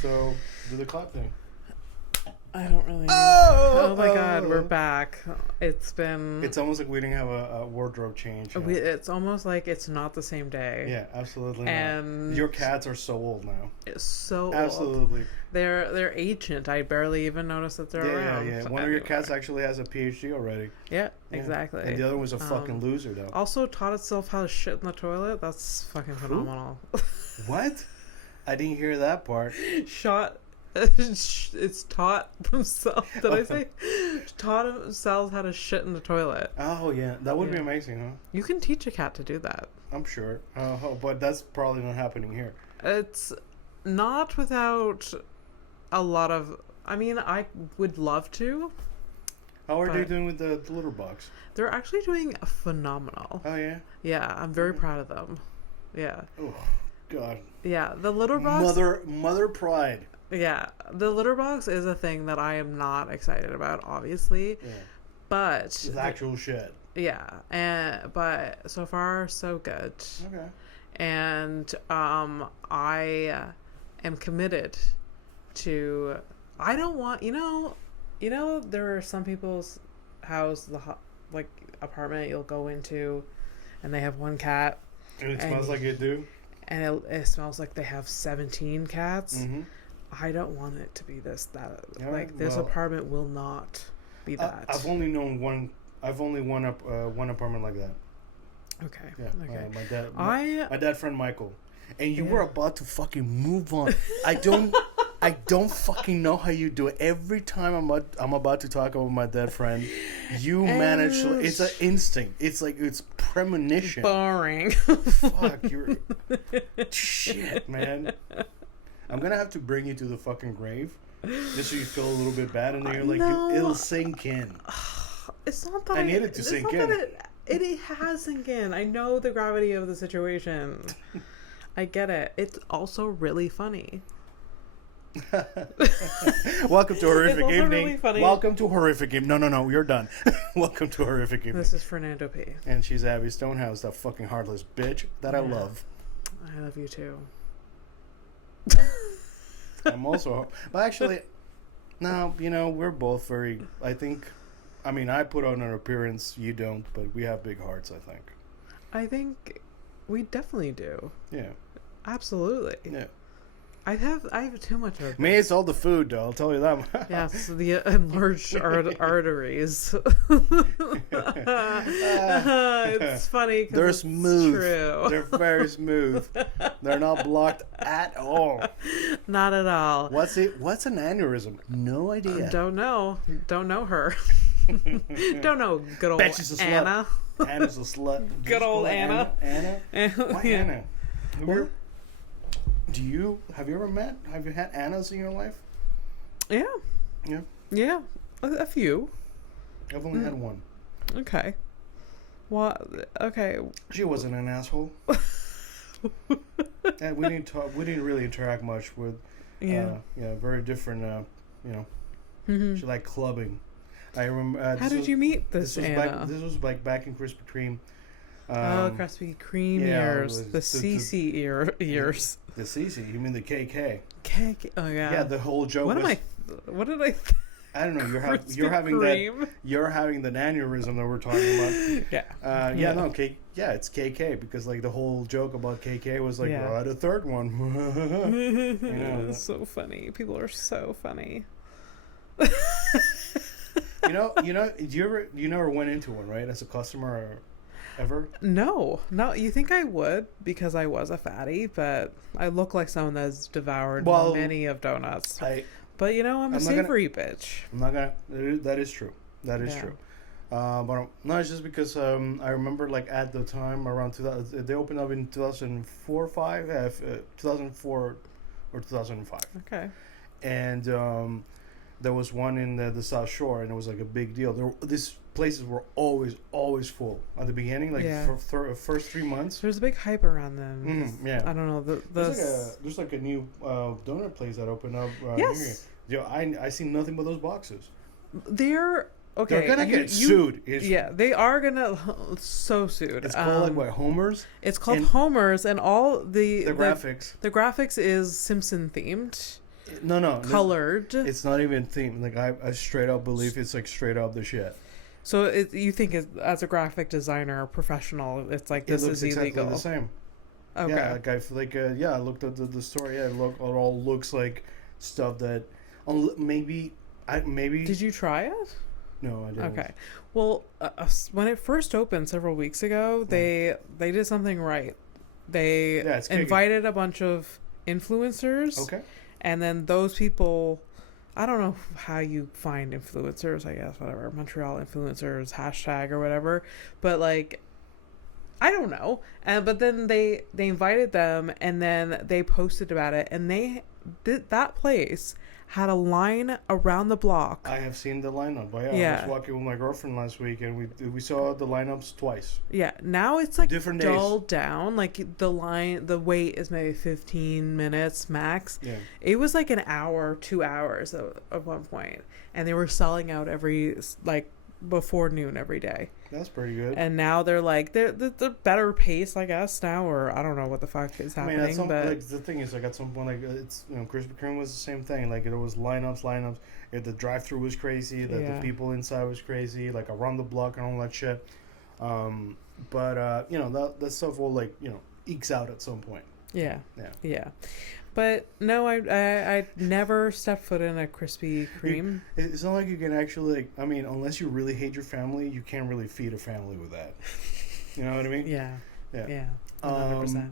So do the clap thing. I don't really. Oh my God, we're back. It's been. It's almost like we didn't have a wardrobe change. It's almost like it's not the same day. Yeah, absolutely. And not. Your cats are so old now. It's so absolutely. Old. They're ancient. I barely even noticed that they're around. Yeah. One of your cats actually has a PhD already. Yeah, exactly. And the other was a fucking loser, though. Also taught itself how to shit in the toilet. That's fucking phenomenal. What? I didn't hear that part. It's taught themselves. Did I say? Taught themselves how to shit in the toilet. Oh yeah, that would be amazing, huh? You can teach a cat to do that. I'm sure, but that's probably not happening here. It's not without a lot of. I mean, I would love to. How are they doing with the litter box? They're actually doing phenomenal. Oh yeah. Yeah, I'm very proud of them. Yeah. Oh God. Yeah, the litter box. Mother pride. Yeah, the litter box is a thing that I am not excited about, obviously. Yeah. But it's actual shit. Yeah, but so far so good. Okay. And I am committed to. I don't want there are some people's house, like apartment you'll go into, and they have one cat. And it smells like it do. And it smells like they have 17 cats. Mm-hmm. I don't want it to be this apartment will not be that. I've only known one. I've only one apartment like that. Okay. Yeah. Okay. My dad friend Michael, and you were about to fucking move on. I don't fucking know how you do it. Every time I'm about to talk about my dead friend, you manage to. It's an instinct. It's like it's premonition. Boring. Fuck, you're shit, man. I'm gonna have to bring you to the fucking grave, just so you feel a little bit bad, and then you're like, it'll sink in. It's not that I need it to sink in. It has sink in. I know the gravity of the situation. I get it. It's also really funny. Welcome to Horrific Evening. Really funny. Welcome to Horrific Evening. No, you're done. Welcome to Horrific Evening. This is Fernando P. And she's Abby Stonehouse, that fucking heartless bitch that I love. I love you too. I'm also, but actually, no, we're both very. I put on an appearance. You don't, but we have big hearts. I think we definitely do. Yeah. Absolutely. Yeah. I have too much of it. Me, it's all the food, though. I'll tell you that. Yes, the enlarged arteries. It's funny because they're smooth. True. They're very smooth. They're not blocked at all. Not at all. What's an aneurysm? No idea. Don't know her. Don't know good old Anna. Anna's a slut. Good old Anna. Anna? Why Anna? Have you had Annas in your life? Yeah. Yeah? Yeah. A few. I've only had one. Okay. What? Okay. She wasn't an asshole. And we didn't really interact much with, very different, Mm-hmm. She liked clubbing. I remember. How did you meet this Anna? This was back in Krispy Kreme. Krispy Kreme ears. The CC ears. The CC? You mean the KK? KK. Oh yeah. Yeah, the whole joke. What did I? I don't know. You're having the aneurysm that we're talking about. Yeah. No. Yeah, it's KK because like the whole joke about KK was like, well, I had a third one. It's so funny. People are so funny. You never went into one, right, as a customer or ever? No. You think I would because I was a fatty, but I look like someone that's devoured many of donuts. But I'm a savory bitch. I'm not gonna. That is true. That is true. But no, it's just because I remember like at the time around 2000, they opened up in 2004, 2004 or 2005. Okay. And there was one in the South Shore, and it was like a big deal. These places were always full at the beginning, like for first 3 months. There's a big hype around them. Yeah. I don't know. There's like a new donut place that opened up. Yes. Here. I see nothing but those boxes. They're okay. They're gonna get sued. They are gonna sued. It's called Homers. It's called Homers, and all the graphics. The graphics is Simpson themed. No. colored. It's not even themed. Like I straight up believe it's like straight up the shit. So you think as a graphic designer, professional, it's like this is illegal. It looks exactly the same. Okay. Yeah, like I feel like I looked at the story. Yeah, it all looks like stuff that maybe. Did you try it? No, I didn't. Okay. Well, when it first opened several weeks ago, they did something right. They invited a bunch of influencers. Okay. And then those people, I don't know how you find influencers, I guess, whatever, Montreal influencers, hashtag or whatever. But like, I don't know. But then they invited them and then they posted about it. And that place had a line around the block. I have seen the lineup. Yeah. I was walking with my girlfriend last week, and we saw the lineups twice. Yeah, now it's like different dulled down. Like the wait is maybe 15 minutes max. Yeah. It was like an hour, 2 hours at one point, and they were selling out before noon every day. That's pretty good. And now they're better pace, I guess, now, or I don't know what the fuck is happening. I mean, but like the thing is, like at some point, like it's Krispy Kreme was the same thing. Like there was lineups. The drive-through was crazy. The people inside was crazy. Like around the block and all that shit. But that stuff will ekes out at some point. Yeah. But no, I never stepped foot in a Krispy Kreme. It's not like you can actually, unless you really hate your family, you can't really feed a family with that. You know what I mean? Yeah. 100%.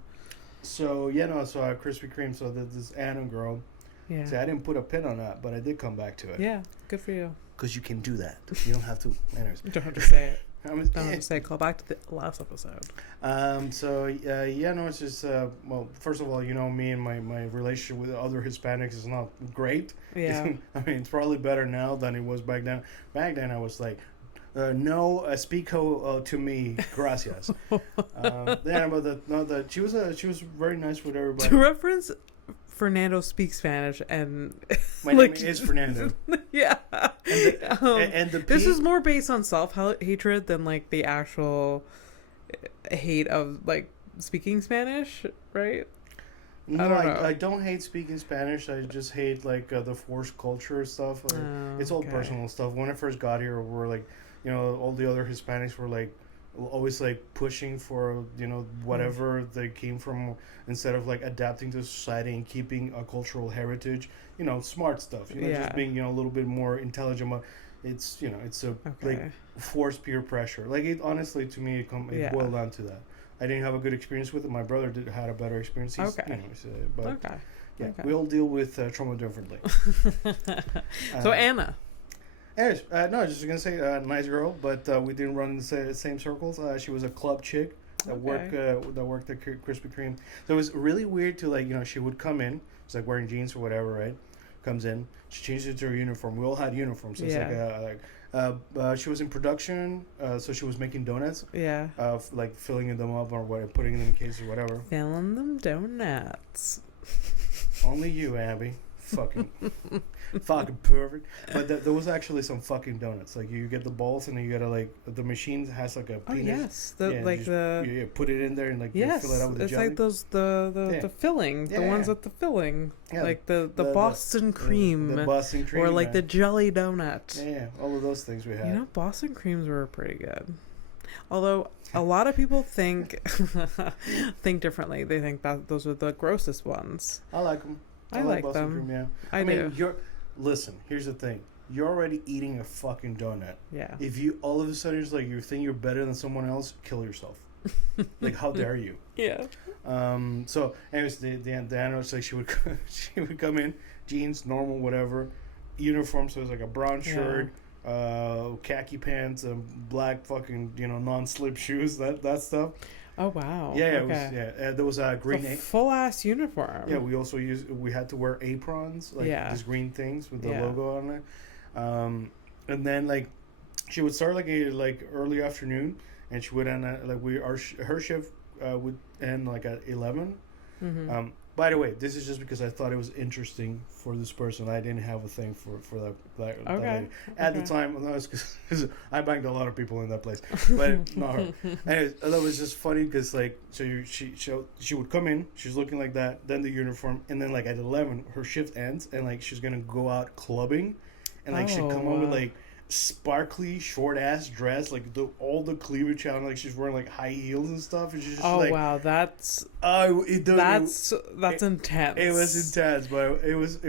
So Krispy Kreme. So this Anna girl. Yeah. See, I didn't put a pin on that, but I did come back to it. Yeah, good for you. Because you can do that. You don't have to. Anyways. You don't have to say it. Don't have to say. Call back to the last episode. It's just first of all, me and my relationship with other Hispanics is not great. Yeah. It's probably better now than it was back then. Back then, I was like, no, speako to me, gracias. She was very nice with everybody. To reference, Fernando speaks Spanish, and my name is Fernando. Yeah. And the this is more based on self-hatred than like the actual hate of like speaking Spanish, right? No, I don't hate speaking Spanish. I just hate the forced culture stuff. It's all personal stuff. When I first got here, we're like, all the other Hispanics were like always like pushing for whatever they came from, instead of like adapting to society and keeping a cultural heritage. Smart stuff. Just being a little bit more intelligent. But it's like forced peer pressure. Like it honestly, to me, it boiled down to that. I didn't have a good experience with it. My brother had a better experience. We all deal with trauma differently. So Anna. Anyways, no, I was just gonna say, nice girl, but we didn't run in the same circles. She was a club chick that worked at Krispy Kreme. So it was really weird to she would come in. She's like wearing jeans or whatever, right? Comes in, she changes it to her uniform. We all had uniforms. So it's she was in production, so she was making donuts. Yeah. Filling them up or putting them in cases or whatever. Filling them donuts. Only you, Abby. Fucking perfect. But there was actually some fucking donuts. Like you get the balls and then you gotta the machine has like a penis. Oh yes, put it in there and you fill it out with the jelly. It's like those the filling, the ones with the filling, like the Boston cream, the Boston cream, or like the jelly donut. Yeah, all of those things we had. Boston creams were pretty good. Although a lot of people think differently. They think that those are the grossest ones. I like them. I like them. Cream, yeah. I do. Listen, here's the thing. You're already eating a fucking donut. Yeah. If you all of a sudden it's like you think you're better than someone else, kill yourself. How dare you? Yeah. So anyways, the Anna was like she would come in, jeans, normal, whatever, uniform. So it was like a brown shirt, khaki pants, and black fucking non-slip shoes. That stuff. Oh wow! Yeah, okay. There was a green full ass uniform. Yeah, we also we had to wear aprons, these green things with the logo on it. And then she would start early afternoon, and she would end at her shift would end at 11. Mm-hmm. By the way, this is just because I thought it was interesting for this person. I didn't have a thing for that lady. At the time, no, it's 'cause I banged a lot of people in that place, but not her. Anyways, that was just funny because like, she would come in, she's looking like that, then the uniform, and then like at 11, her shift ends, and like she's gonna go out clubbing, and like she'd come up with like sparkly short ass dress, like all the cleavage out, like she's wearing like high heels and stuff, and she's just like, wow, that's intense. It was intense, but it was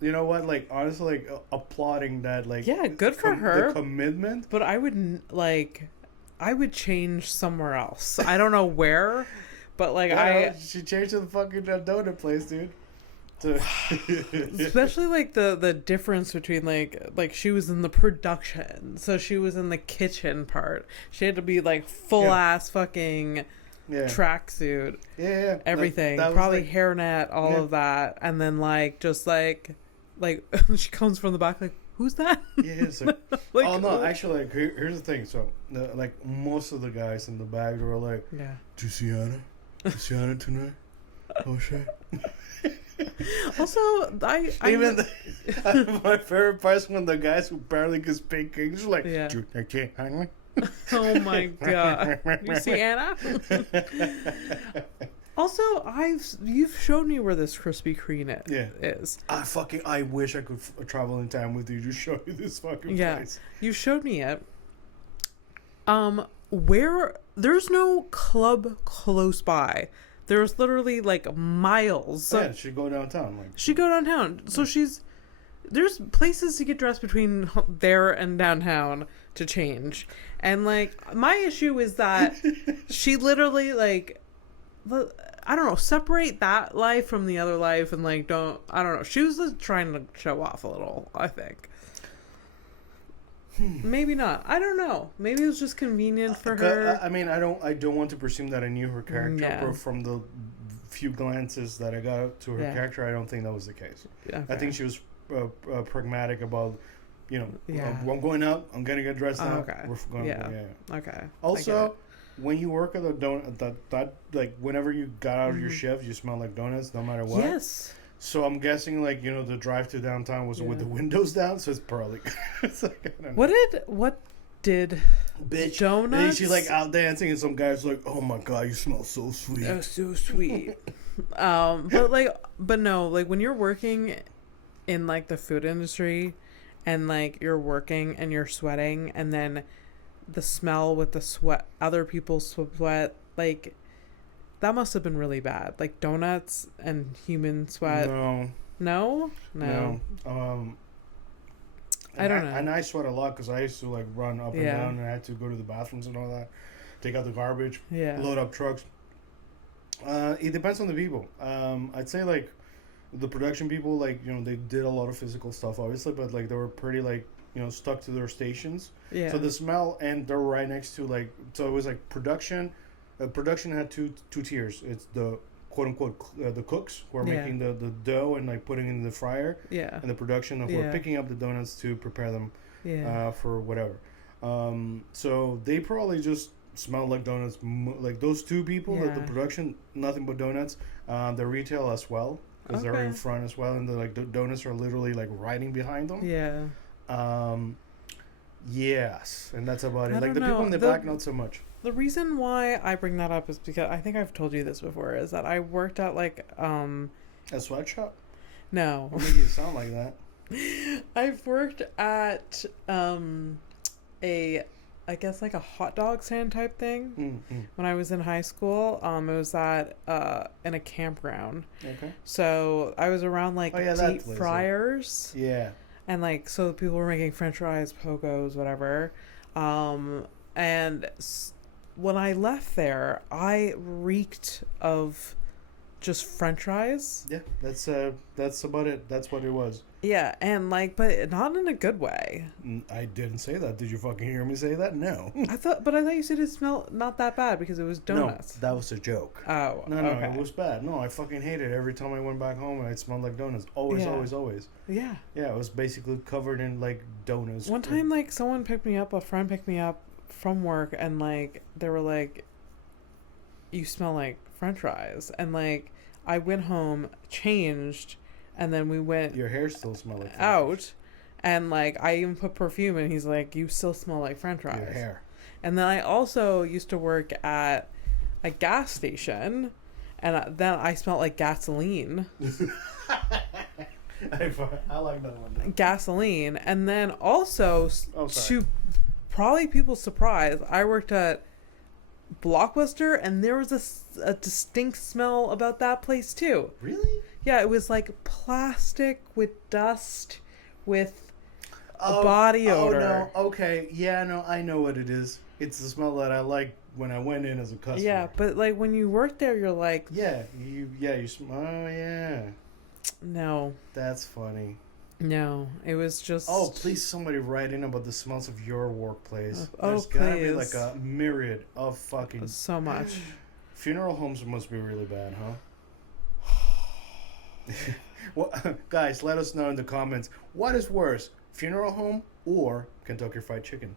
you know what, like honestly, like applauding that, like, yeah, good for her, the commitment. But I would change somewhere else. I don't know where, but like she changed to the fucking donut place, dude. Especially like the difference between like she was in the production, so she was in the kitchen part. She had to be like full ass fucking tracksuit, everything, that probably like, hairnet, all of that, and then like just like she comes from the back like, who's that? Yeah, so, like, oh no, actually, like here's the thing. So like most of the guys in the bag were like, "Do you see Anna? Do you see Anna tonight? Oh shit." Also, my favorite part is when the guys who barely could speak English like, oh my god, you see Anna? Also, you've shown me where this Krispy Kreme is. I wish I could travel in time with you to show you this fucking place. You showed me it. Where there's no club close by. There's literally like miles. Yeah, she'd go downtown. So there's places to get dressed between there and downtown to change. And like my issue is that she literally like, I don't know, separate that life from the other life and like I don't know. She was just trying to show off a little, I think. Maybe not. I don't know. Maybe it was just convenient for her. I mean, I don't want to presume that I knew her character, but from the few glances that I got to her character, I don't think that was the case. Okay. I think she was pragmatic about, I'm going out, I'm gonna get dressed up. Okay. We're going. Okay. Also, when you work at a donut, that like whenever you got out of your shift, you smell like donuts no matter what. Yes. So I'm guessing, like, the drive to downtown was with the windows down, so it's probably. It's like, I don't know. What did bitch donuts? And she's like out dancing, and some guy's like, "Oh my god, you smell so sweet." Oh, so sweet. But no, like when you're working in like the food industry, and like you're working and you're sweating, and then the smell with the sweat, other people's sweat, like. That must have been really bad. Like donuts and human sweat. No. I don't know. And I sweat a lot because I used to like run up and down, and I had to go to the bathrooms and all that, take out the garbage, load up trucks. It depends on the people. I'd say like the production people, like they did a lot of physical stuff, obviously, but like they were pretty like stuck to their stations. Yeah. So the smell, and they're right next to like, so it was like production. Production had two tiers. It's the quote unquote the cooks who are making the dough and like putting it in the fryer. Yeah. And the production of who are picking up the donuts to prepare them. For whatever. So they probably just smell like donuts. Like those two people, the production, nothing but donuts. The retail as well, because they're in front as well, and the donuts are literally like riding behind them. Yeah. Yes, and that's about it. Like the people in the back, not so much. The reason why I bring that up is because I think I've told you this before, is that I worked at like a sweatshop? No. What made you sound like that? I've worked at I guess like a hot dog stand type thing when I was in high school. It was at in a campground. Okay. So I was around like deep fryers. Yeah. And like so people were making French fries, pogos, whatever. And when I left there, I reeked of just French fries. Yeah, that's about it. That's what it was. Yeah, and like, but not in a good way. I didn't say that. Did you fucking hear me say that? No. I thought you said it smelled not that bad because it was donuts. No, that was a joke. Oh, no, it was bad. No, I fucking hated it. Every time I went back home, it smelled like donuts. Always. Yeah. Yeah, it was basically covered in like donuts. One time, like a friend picked me up from work, and like they were like, "You smell like French fries," and like I went home, changed, and then we went Your hair still smells like out, and like I even put perfume, and he's like, "You still smell like French fries." Your hair. And then I also used to work at a gas station, and then I smelled like gasoline. I like that one. Gasoline, and then also to probably people's surprise, I worked at Blockbuster, and there was a distinct smell about that place too. Really? Yeah, it was like plastic with dust, with a body odor. Oh no, okay, yeah, no, I know what it is. It's the smell that I like when I went in as a customer. Yeah, but like when you work there, you're like, you smell. Oh yeah. No. That's funny. No, it was just. Oh, please, somebody write in about the smells of your workplace. There's please. gotta be like a myriad of fucking. So much. Funeral homes must be really bad, huh? Well, guys, let us know in the comments what is worse, funeral home or Kentucky Fried Chicken.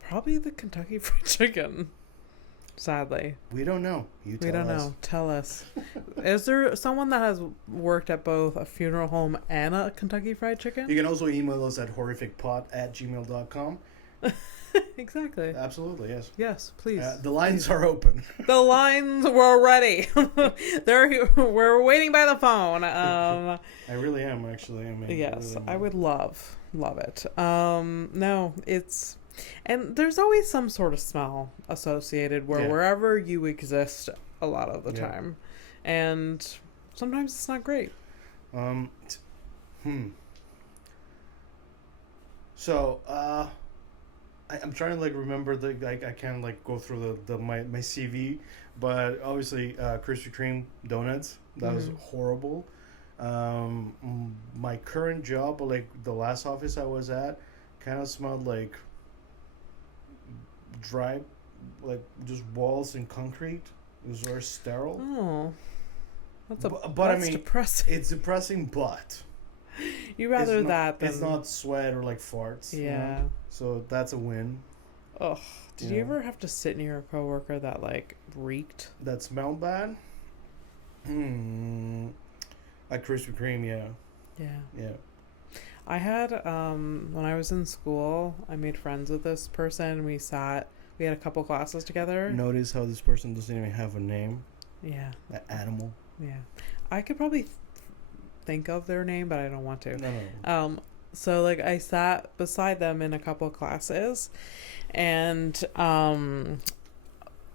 Probably the Kentucky Fried Chicken. Sadly. We don't know. You tell us. We don't know. Tell us. Is there someone that has worked at both a funeral home and a Kentucky Fried Chicken? You can also email us at horrificpod@gmail.com. Exactly. Absolutely, yes. Yes, please. The lines are open. The lines were ready. We're waiting by the phone. I really am, actually. I mean, yes, really I would love it. No, it's... And there's always some sort of smell associated wherever you exist a lot of the time. And sometimes it's not great. So, I'm trying to like remember I can't like go through my CV, but obviously Krispy Kreme donuts, that was horrible. My current job, like the last office I was at, kind of smelled like dry, like just walls and concrete. It was very sterile. Oh, that's I mean, depressing. It's depressing, but you rather that than it's not sweat or like farts. Yeah. You know? So that's a win. Oh, did you ever have to sit near a coworker that like reeked? That smelled bad? Like Krispy Kreme, yeah. I had when I was in school, I made friends with this person. We had a couple classes together. Notice how this person doesn't even have a name. Yeah. That animal. Yeah. I could probably think of their name, but I don't want to. No. So like I sat beside them in a couple classes, and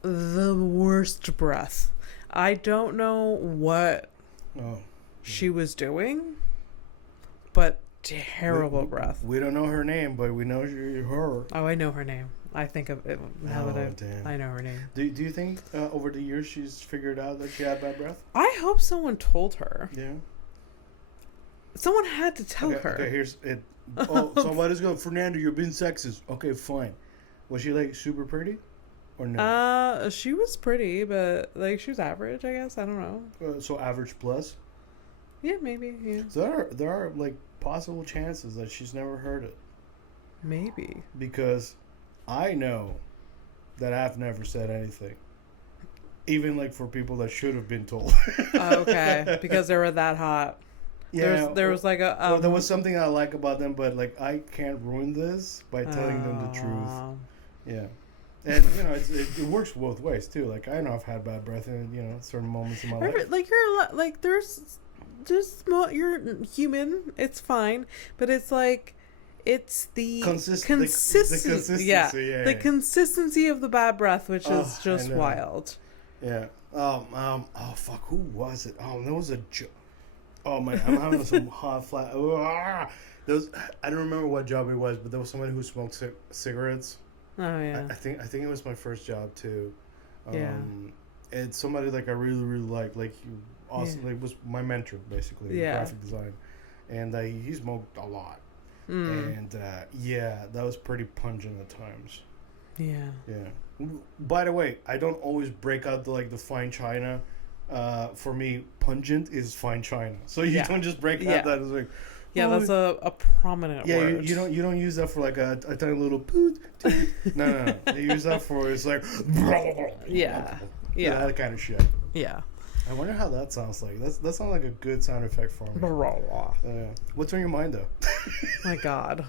the worst breath. I don't know what she was doing, but terrible breath. We don't know her name, but we know her. Oh, I know her name. I think of it now that I know her name. Do you think over the years she's figured out that she had bad breath? I hope someone told her. Yeah. Someone had to tell her. Okay, here's it. Oh, somebody's going, Fernando, you're being sexist. Okay, fine. Was she like super pretty? Or no? She was pretty, but like she was average, I guess. I don't know. So average plus? Yeah, maybe. Yeah. So there are like possible chances that she's never heard it. Maybe. Because I know that I've never said anything. Even like for people that should have been told. Okay, because they were that hot. Yeah, there was like a. Well, there was something I like about them, but like I can't ruin this by telling them the truth. Yeah, and you know it works both ways too. Like I know I've had bad breath in certain moments in my life. Like you're human. It's fine, but it's like. It's the consistency. The consistency of the bad breath, which is just wild. Yeah. Oh fuck. Who was it? Oh, there was a. Oh man, I'm having some hot flat. I don't remember what job it was, but there was somebody who smoked cigarettes. Oh yeah. I think it was my first job too. Yeah. And somebody like I really liked, like he awesome, like was my mentor basically in graphic design, and he smoked a lot. And that was pretty pungent at times. Yeah. By the way, I don't always break out the fine china. For me, pungent is fine china. So you don't just break out that as like. Yeah, that's a prominent word. you don't use that for like a tiny little poot. No. You use that for it's like. Yeah. That kind of shit. Yeah. I wonder how that sounds like. That sounds like a good sound effect for me. What's on your mind, though? My God.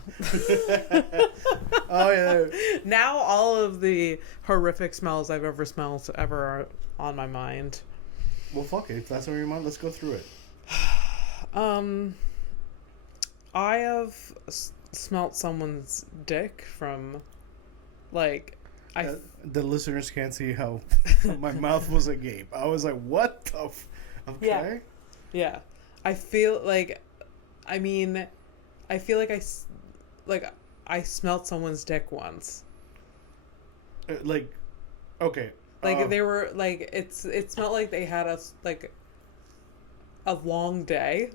Oh, yeah. Now all of the horrific smells I've ever smelled ever are on my mind. Well, fuck it. If that's on your mind, let's go through it. I have smelt someone's dick from, like, the listeners can't see how my mouth was agape. I was like, what the okay. Yeah. I feel like, I feel like I smelt someone's dick once. Okay. Like, they were, like, it smelled like they had a long day.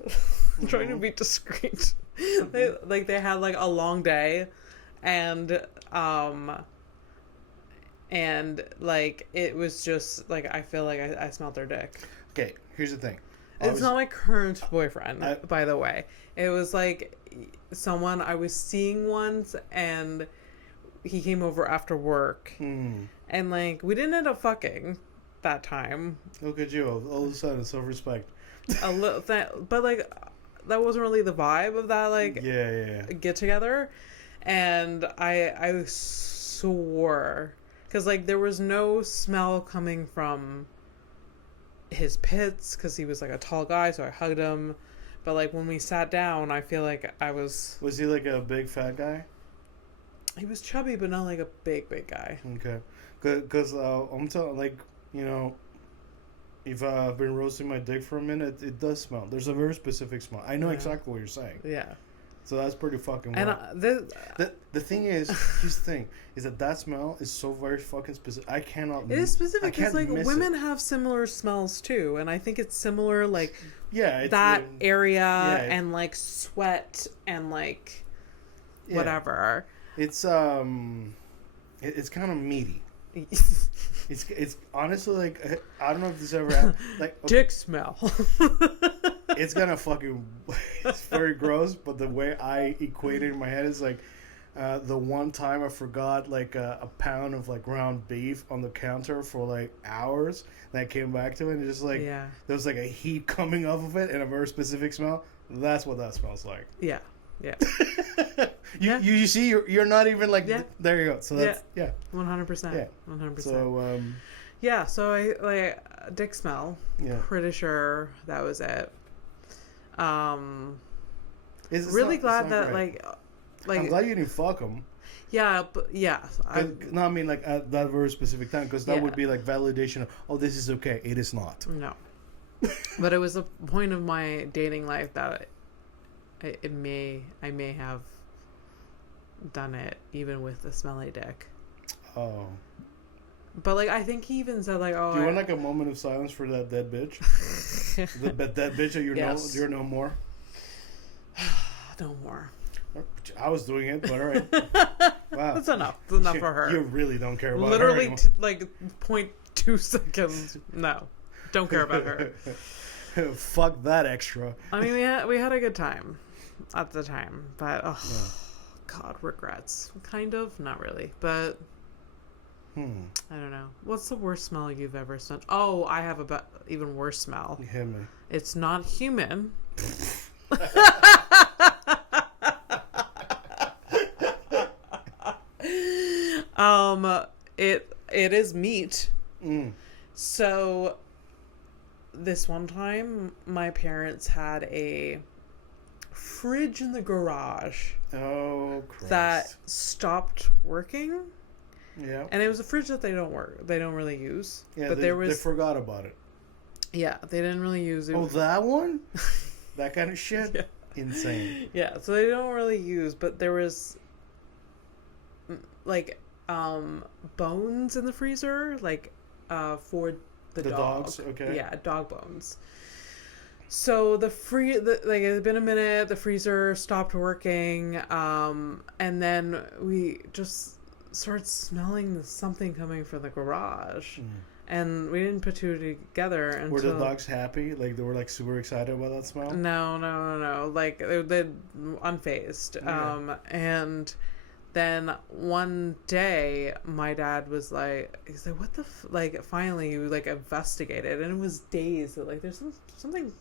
I'm trying to be discreet. They had, like, a long day, and like, it was just, like, I feel like I smelled their dick. Okay, here's the thing. It's not my current boyfriend, by the way. It was, like, someone I was seeing once, and he came over after work. And, like, we didn't end up fucking that time. Look at you, all of a sudden, self-respect. A little but, like, that wasn't really the vibe of that, like, get-together. And I swore... Because, like, there was no smell coming from his pits, because he was, like, a tall guy, so I hugged him. But, like, when we sat down, I feel like I was... Was he, like, a big fat guy? He was chubby, but not, like, a big guy. Okay. Because I'm telling, like, you know, if I've been roasting my dick for a minute, it does smell. There's a very specific smell. I know exactly what you're saying. Yeah. So that's pretty fucking and the thing is, here's the thing, is that smell is so very fucking specific. I cannot... It is specific because, like, women have similar smells, too. And I think it's similar, like, that area and, like, sweat and, like, whatever. It's kind of meaty. It's honestly, like, I don't know if this ever happened. Like, okay, dick smell. It's gonna fucking... It's very gross, but the way I equate it in my head is, like, the one time I forgot, like, a pound of, like, ground beef on the counter for, like, hours, and I came back to it, and just, like, there was, like, a heat coming off of it and a very specific smell. That's what that smells like. Yeah. You see, you're not even, like, there you go. So that's 100%. Yeah, 100%. So so I, like, dick smell. Yeah, pretty sure that was it. Really glad that right. like I'm glad you didn't fuck him. Yeah, but no, I mean, like, at that very specific time, because that would be like validation of, this is okay. It is not. No, but it was a point of my dating life that I may have done it even with the smelly dick. Oh. But, like, I think he even said, like, oh... Do you want, like, a moment of silence for that dead bitch? The dead bitch that you're no more? No more. I was doing it, but all right. Wow. That's enough. That's enough for her. You really don't care about her literally, anymore. Like, 0.2 seconds. No. Don't care about her. Fuck that extra. I mean, we had a good time at the time. But, God, regrets. Kind of. Not really. But... I don't know. What's the worst smell you've ever smelled? Oh, I have a even worse smell. Hit me. It's not human. It is meat. So this one time, my parents had a fridge in the garage. Oh, Christ. That stopped working. Yeah. And it was a fridge that they don't really use. Yeah, but they forgot about it. Yeah, they didn't really use it. Oh, that one? That kind of shit? Yeah. Insane. Yeah, so they don't really use, but there was, like, bones in the freezer, like, for the dog. Dogs, okay. Yeah, dog bones. So like, it had been a minute, the freezer stopped working, and then we just started smelling something coming from the garage. And we didn't put two together until... Were the dogs happy? Like, they were, like, super excited about that smell? No. Like, they're unfazed. Yeah. And then one day my dad was like, he's like, what the like, finally he like investigated, and it was days that like there's something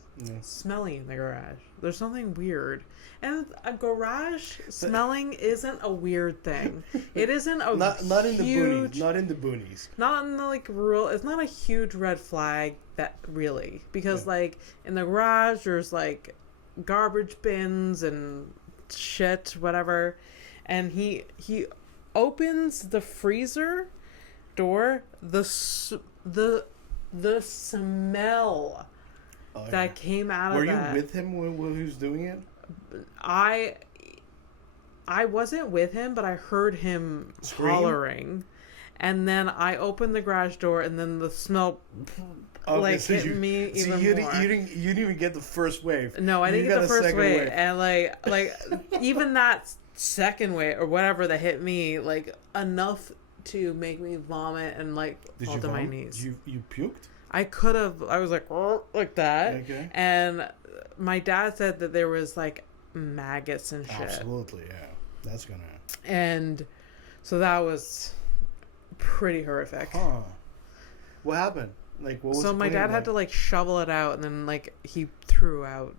smelly in the garage. There's something weird. And a garage smelling isn't a weird thing. It isn't a not in the boonies. Not in the boonies. Not in the like rural. It's not a huge red flag that really, because like in the garage there's like garbage bins and shit, whatever. And he opens the freezer door. The smell that came out of that. Were you with him when he was doing it? I wasn't with him, but I heard him hollering. And then I opened the garage door, and then the smell hit me even more. You didn't even get the first wave. No, I didn't get the first wave. And like even that second wave or whatever that hit me, like enough to make me vomit and like fall to my knees. You puked? I could have. I was like that. Okay. And my dad said that there was like maggots and shit. Absolutely, yeah. That's gonna. And so that was pretty horrific. Huh. What happened? Like, what was so my dad had to like shovel it out, and then like he threw out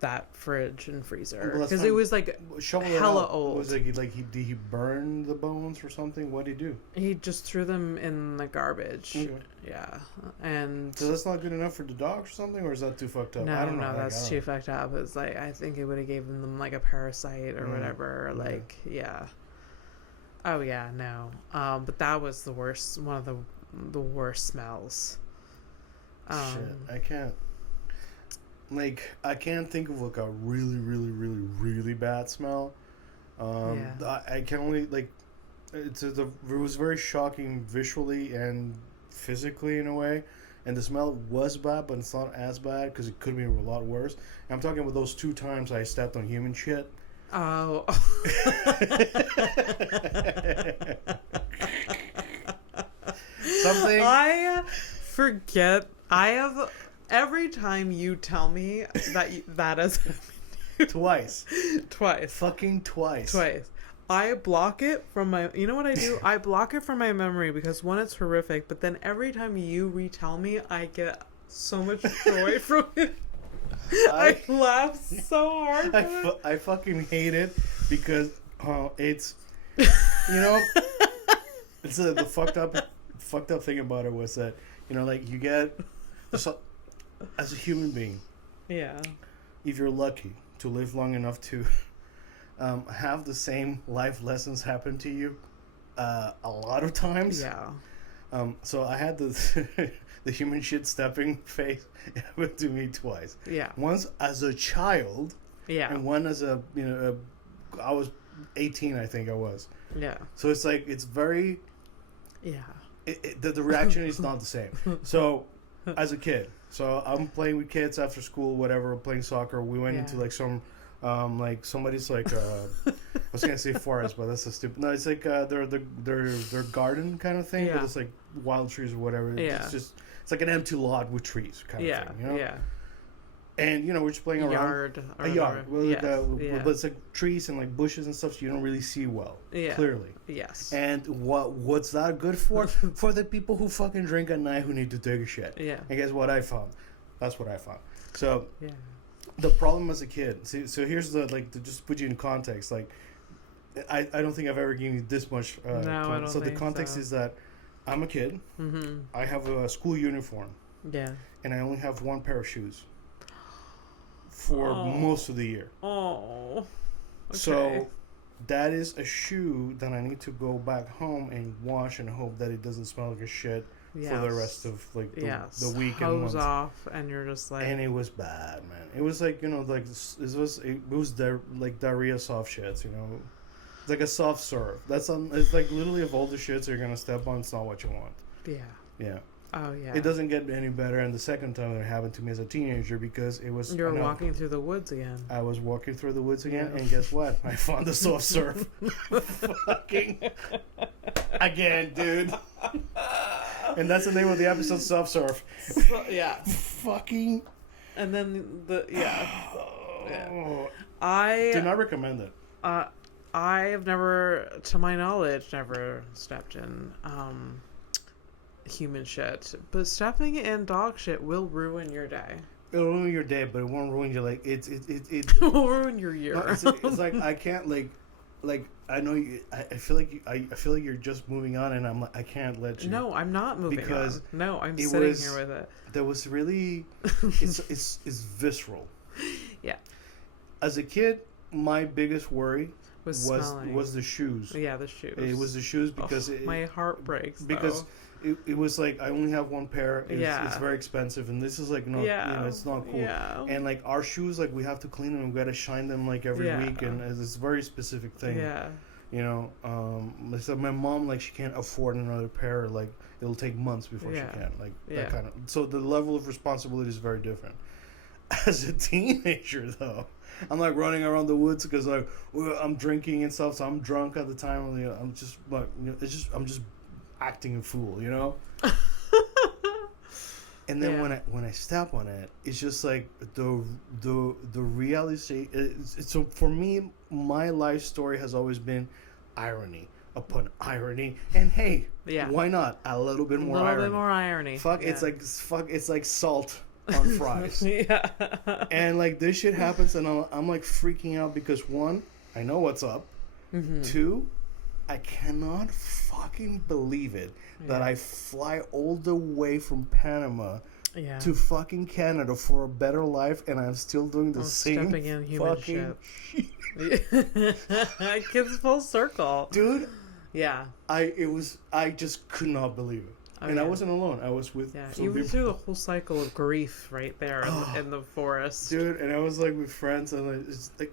that fridge and freezer because it was like hella old. Was it like did he burn the bones or something? What did he do? He just threw them in the garbage. Okay. Yeah, and so that's not good enough for the dog or something, or is that too fucked up? No, I don't know. That's too fucked up. It's like I think it would have given them like a parasite or whatever. Or like Oh yeah, no. But that was the worst. One of the worst smells. Shit, I can't. Like, I can't think of like a really, really, really, really bad smell. I can only like. It was very shocking visually and physically in a way, and the smell was bad, but it's not as bad because it could be a lot worse. And I'm talking about those 2 times I stepped on human shit. Oh. Something. I forget. I have every time you tell me that is twice. Fucking twice. I block it from my. You know what I do? I block it from my memory because one, it's horrific. But then every time you retell me, I get so much joy from it. I laugh so hard. I fucking hate it because it's it's the fucked up thing about it was that like you get as a human being, if you're lucky to live long enough to have the same life lessons happen to you a lot of times. So I had the human shit stepping phase happened to me twice. Once as a child. And one as a I was 18, I think I was. So it's like it's very. The reaction is not the same. So as a kid, so I'm playing with kids after school, whatever, playing soccer. We went into like some. Like somebody's like I was gonna say forest, but that's a stupid. No, it's like their garden kind of thing, but it's like wild trees or whatever. It's like an empty lot with trees kind of thing, And we're just playing around a yard. But it's like trees and like bushes and stuff, so you don't really see well, clearly. Yes. And what's that good for? For the people who fucking drink at night who need to take a shit. And guess what I found? That's what I found. So. The problem as a kid. So here's just to put you in context. Like, I don't think I've ever given you this much. No, I don't. So the context is that I'm a kid. Mm-hmm. I have a school uniform. And I only have one pair of shoes for most of the year. Okay. So that is a shoe that I need to go back home and wash and hope that it doesn't smell like a shit. For the rest of like the week and months. Off, and you're just like. And it was bad, man. It was like it was diarrhea soft shits, It's like a soft serve. It's like literally of all the shits you're gonna step on, it's not what you want. Yeah. Oh yeah. It doesn't get any better. And the second time it happened to me as a teenager because it was. You're walking through the woods again. I was walking through the woods again, and guess what? I found the soft serve. Fucking again, dude. And that's the name of the episode, Soft Serve. Fucking. And then I do not recommend it. I have never, to my knowledge, never stepped in human shit. But stepping in dog shit will ruin your day. It'll ruin your day, but it won't ruin your like. It will ruin your year. No, it's like I can't like I know you. I feel like I feel like you're just moving on, and I'm like I can't let you. No, I'm not moving because on. No, I'm sitting here with it. There was really it's visceral. Yeah. As a kid, my biggest worry was the shoes. Yeah, the shoes. It was the shoes because my heart breaks. Because it was like I only have one pair. It's very expensive, and this is like it's not cool. Yeah. And like our shoes, like we have to clean them. We got to shine them like every week, and it's a very specific thing. Yeah. You know, so my mom like she can't afford another pair. Like it'll take months before she can. Like that kind of. So the level of responsibility is very different. As a teenager, though, I'm like running around the woods because like I'm drinking and stuff. So I'm drunk at the time. You know, I'm just like I'm just acting a fool, you know. And then when I step on it, it's just like the reality. So for me, my life story has always been irony upon irony, and hey, why not a little bit more irony? A little bit more irony. It's like salt on fries. And like this shit happens, and I'm like freaking out because one, I know what's up. Mm-hmm. Two, I cannot fucking believe it that I fly all the way from Panama to fucking Canada for a better life, and I'm still doing the same stepping in human fucking shit. Kids full circle, dude. Yeah, I just could not believe it. And I wasn't alone. I was with some you went people. through the whole cycle of grief right there in the forest, dude. And I was like with friends, and like, it's like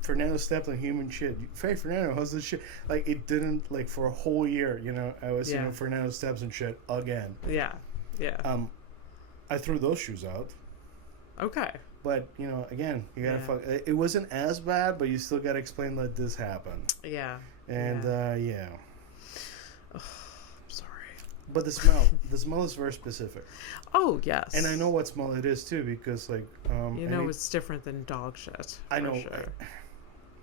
Fernando stepped on human shit. Hey, Fernando, how's this shit? Like it didn't like for a whole year. You know, I was Fernando steps and shit again. Yeah. I threw those shoes out. Okay. But you know, again, you gotta It wasn't as bad, but you still gotta explain that this happened. Yeah. And sorry. But the smell is very specific. Oh, yes. And I know what smell it is, too, because, like... it's different than dog shit. I know. Sure.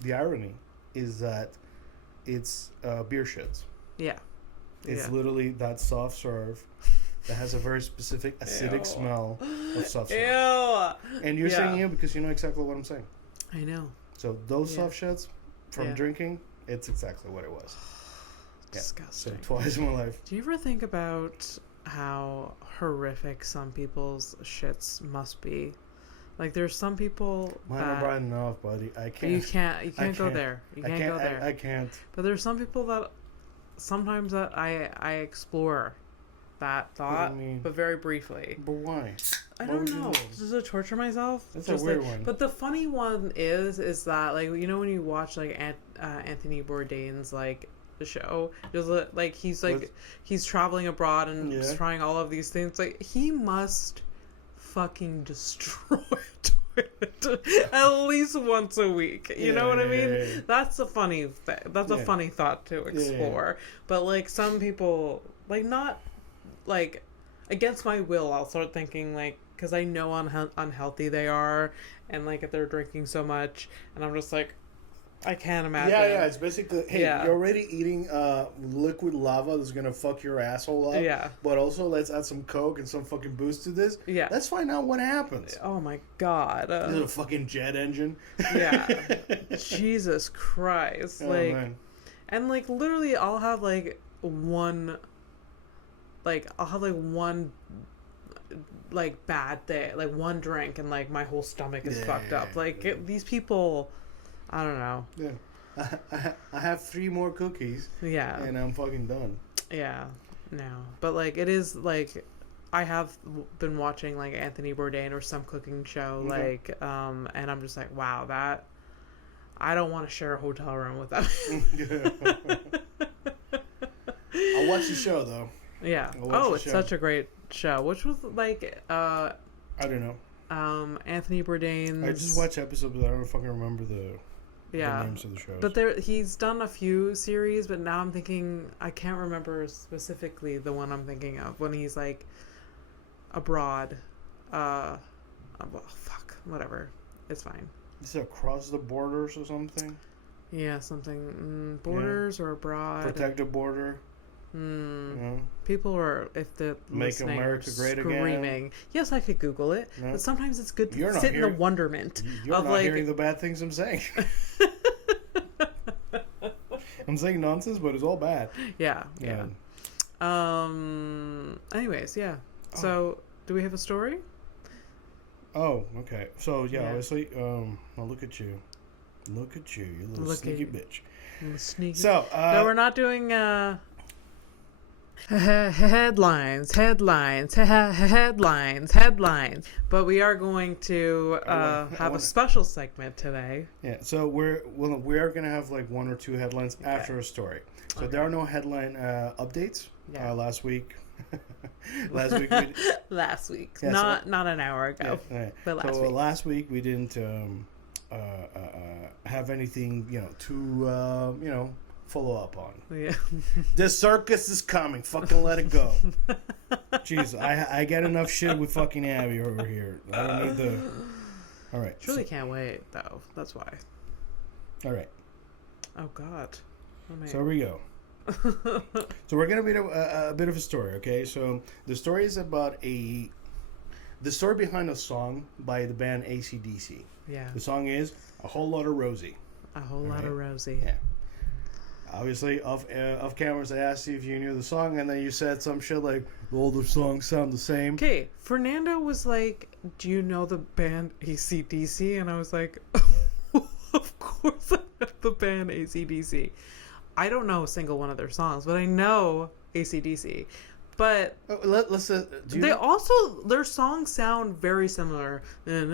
The irony is that it's beer shits. Yeah. It's literally that soft serve that has a very specific acidic smell of soft serve. Ew! And you're saying because you know exactly what I'm saying. I know. So those soft shits from drinking, it's exactly what it was. Disgusting. So twice in my life. Do you ever think about how horrific some people's shits must be? Like there's some people mine are bright enough, buddy. I can't. You can't go there. You can't go there. I can't. But there's some people that sometimes that I explore that thought, but very briefly. But why? I don't know. Just to torture myself. That's just a weird one. But the funny one is that like when you watch like Anthony Bourdain's like the show, just like he's traveling abroad and trying all of these things. Like he must fucking destroy a toilet at least once a week. You know what I mean? Yeah. That's a funny that's a funny thought to explore. But like some people, like not like against my will, I'll start thinking like, because I know unhealthy they are, and like if they're drinking so much, and I'm just like, I can't imagine. Yeah, it's basically, hey, you're already eating liquid lava that's gonna fuck your asshole up. Yeah. But also, let's add some Coke and some fucking boost to this. Yeah. Let's find out what happens. Oh my god. This is a fucking jet engine. Yeah. Jesus Christ. Like, man. And like literally, I'll have like one like bad day, like one drink, and like my whole stomach is fucked up. Like these people. I don't know. Yeah. I have 3 more cookies. Yeah. And I'm fucking done. Yeah. No. But, like, it is, like, I have been watching, like, Anthony Bourdain or some cooking show, like, and I'm just like, wow, that, I don't want to share a hotel room with them. I'll watch the show, though. Yeah. Oh, it's such a great show. Which was, like, I don't know. Anthony Bourdain's... I just watch episodes, but I don't fucking remember the names of the shows. But he's done a few series, but now I'm thinking, I can't remember specifically the one I'm thinking of, when he's like abroad. Well, fuck, whatever. It's fine. Is it Across the Borders or something? Yeah, something borders or abroad. Protective border. People are, if they're Make America great screaming. again. Yes, I could Google it, but sometimes it's good to sit in the wonderment you're of not hearing the bad things I'm saying. I'm saying nonsense, but it's all bad. Yeah. Anyways, yeah. So, do we have a story? Oh, okay. So obviously, look at you, you little sneaky bitch. Sneaky. So, no, we're not doing headlines, but we are going to have a special segment today. Yeah. So we are gonna have like one or two headlines after a story. So there are no headline updates. Yeah. Last week. Last week, yeah, not an hour ago, but last week. Last week we didn't have anything to follow up on. Yeah. The circus is coming. Fucking let it go. Jeez, I get enough shit with fucking Abby over here. I don't need the. All right. Truly can't wait though. That's why. All right. Oh God. So here we go. So we're gonna read a bit of a story, okay? So the story is about the story behind a song by the band AC/DC. Yeah. The song is "A Whole Lot of Rosie." A whole lot of Rosie. Yeah. Obviously, off cameras, I asked you if you knew the song, and then you said some shit like, "All the songs sound the same." Okay, Fernando was like, "Do you know the band AC/DC?" And I was like, "Of course I know the band AC/DC." I don't know a single one of their songs, but I know AC/DC. But let's they also, their songs sound very similar. Thunder.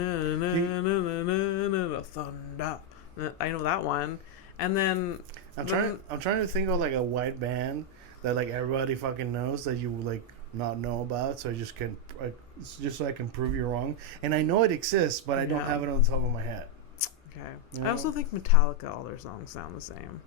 I know that one. And then I'm trying to think of like a white band that like everybody fucking knows that you like not know about, so just so I can prove you wrong. And I know it exists, but I don't have it on the top of my head. Okay. You know? I also think Metallica, all their songs sound the same.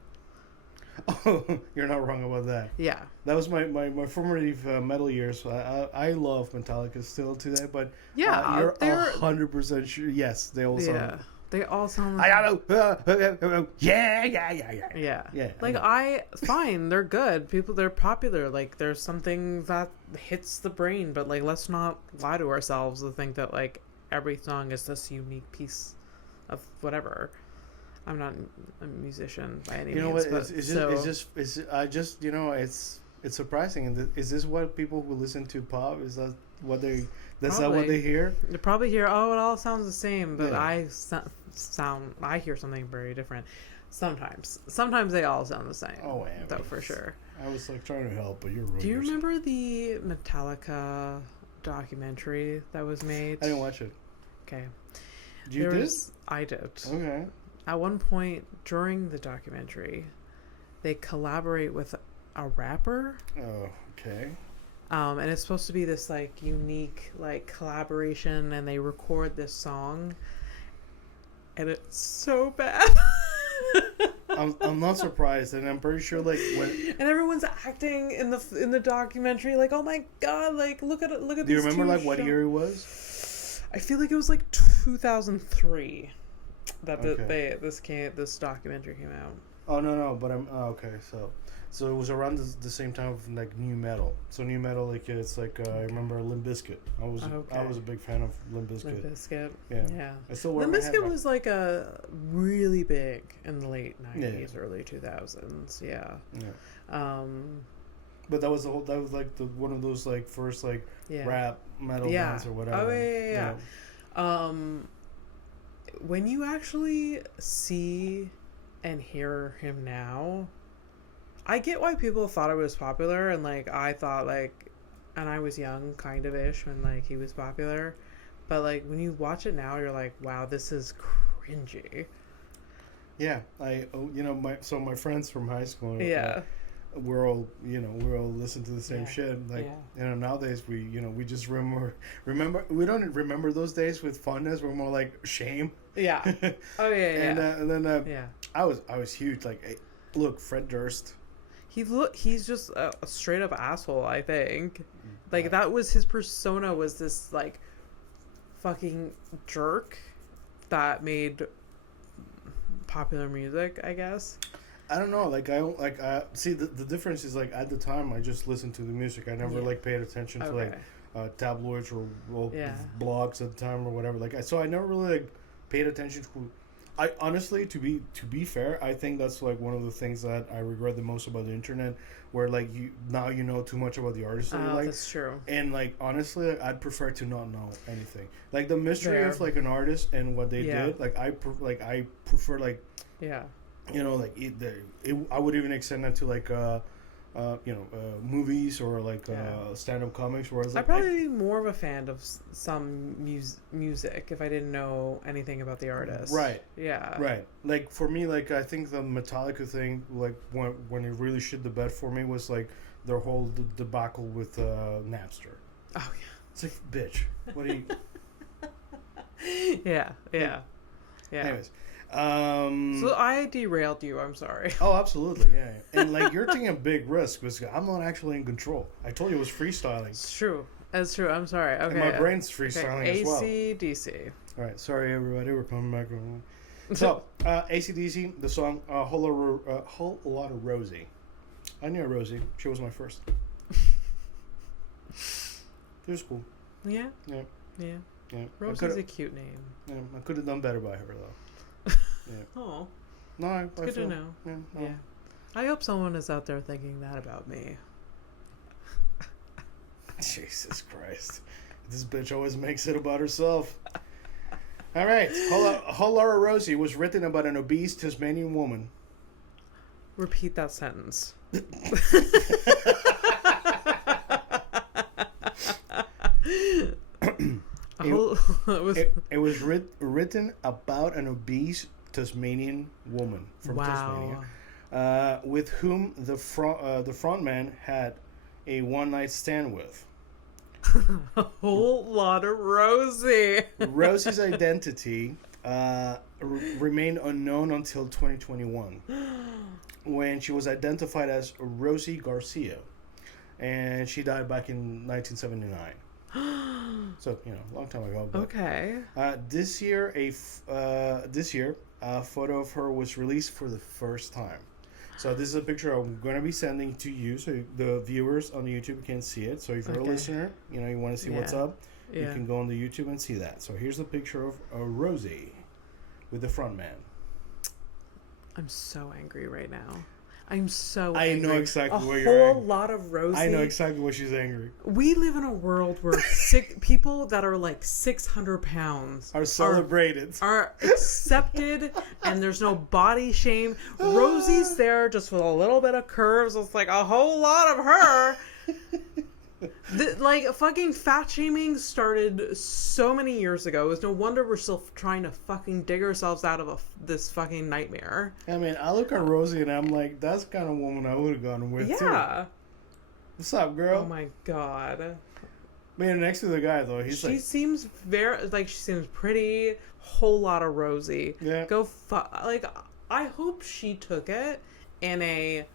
Oh, you're not wrong about that. Yeah. That was my formative metal years. So I love Metallica still today, but yeah, you're 100% sure. Yes, they all sound. Yeah, they all sound. Yeah. Like fine, they're good. They're popular. Like there's something that hits the brain, but like let's not lie to ourselves to think that like every song is this unique piece of whatever. I'm not a musician by any means. You know what? It's surprising. And is this what people who listen to pop? Is that what they? That's not what they hear. They probably hear, oh, it all sounds the same, but I hear something very different. Sometimes they all sound the same. Oh, yeah, though for sure. I was like trying to help, but you're rude. Do you remember the Metallica documentary that was made? I didn't watch it. Okay. I did. Okay. At one point during the documentary, they collaborate with a rapper. Oh, okay. And it's supposed to be this like unique like collaboration, and they record this song, and it's so bad. I'm not surprised, and I'm pretty sure like when and everyone's acting in the documentary like, oh my god, like look at it. Do you remember like what year it was? I feel like it was like 2003. That this documentary came out. Oh no, but okay. So it was around the same time of like new metal. So new metal, like it's like I remember Limp Bizkit. I was a big fan of Limp Bizkit. Limp Bizkit. Yeah. I still wear Limp Bizkit was like a really big in the late 90s, early 2000s. Yeah. But that was like one of those like first like rap metal bands or whatever. Oh yeah. When you actually see and hear him now, I get why people thought it was popular, and like I thought like, and I was young kind of ish when like he was popular, but like when you watch it now, you're like, wow, this is cringy. Yeah, my friends from high school. We're all listen to the same shit. Like nowadays we just remember we don't remember those days with fondness. We're more like shame. Yeah. Oh yeah. And then I was huge. Like, hey, look, Fred Durst. He's just a straight up asshole. I think like that was his persona, was this like fucking jerk that made popular music, I guess. I don't know. Like, I don't like. See, the difference is like at the time I just listened to the music. I never like paid attention to like tabloids or blogs at the time or whatever. Like, so I never really like paid attention to. I honestly, to be fair, I think that's like one of the things that I regret the most about the internet, where like you know too much about the artist that you like. That's true. And like honestly, like, I'd prefer to not know anything. Like the mystery of like an artist and what they did. Like I prefer like you know, like I would even extend that to like movies or like stand-up comics. Whereas like, I'd probably be more of a fan of some music if I didn't know anything about the artist. Right. Yeah. Right. Like for me, like I think the Metallica thing, like when it really shit the bed for me was like their whole debacle with Napster. Oh yeah. It's like, bitch, what are you? Yeah. Anyways. So I derailed you. I'm sorry. Oh, absolutely, yeah. And like you're taking a big risk because I'm not actually in control. I told you it was freestyling. It's true. It's true. I'm sorry. Okay. And my brain's freestyling as well. AC/DC. All right, sorry everybody. We're coming back. So AC/DC, the song "Whole Lot of Rosie." I knew Rosie. She was my first. She was cool. Yeah. Yeah. Yeah. Yeah. Rosie's a cute name. Yeah, I could have done better by her though. Yeah. Oh. No, it's good to know. Yeah. I hope someone is out there thinking that about me. Jesus Christ. This bitch always makes it about herself. All right. Whole Lot of Rosie was written about an obese Tasmanian woman. Repeat that sentence. It was written about an obese Tasmanian woman from Tasmania, with whom the frontman had a one-night stand with. A whole lot of Rosie. Rosie's identity remained unknown until 2021, when she was identified as Rosie Garcia, and she died back in 1979. So a long time ago. But, okay. This year, a photo of her was released for the first time. So this is a picture I'm going to be sending to you, so the viewers on the YouTube can see it. So if you're a listener, you want to see what's up, you can go on the YouTube and see that. So here's the picture of Rosie with the front man. I'm so angry right now. I'm so I angry. know exactly what you're angry. A angry. whole lot of Rosie. I know exactly what she's angry. We live in a world where sick people that are like 600 pounds are celebrated. Are accepted, and there's no body shame. Rosie's there just with a little bit of curves. It's like a whole lot of her. Like fucking fat shaming started so many years ago. It's no wonder we're still trying to fucking dig ourselves out of this fucking nightmare. I mean, I look at Rosie and I'm like, that's the kind of woman I would have gone with too. What's up, girl? Oh my god. Man, next to the guy though, she seems pretty. Whole lot of Rosie. Yeah. I hope she took it in a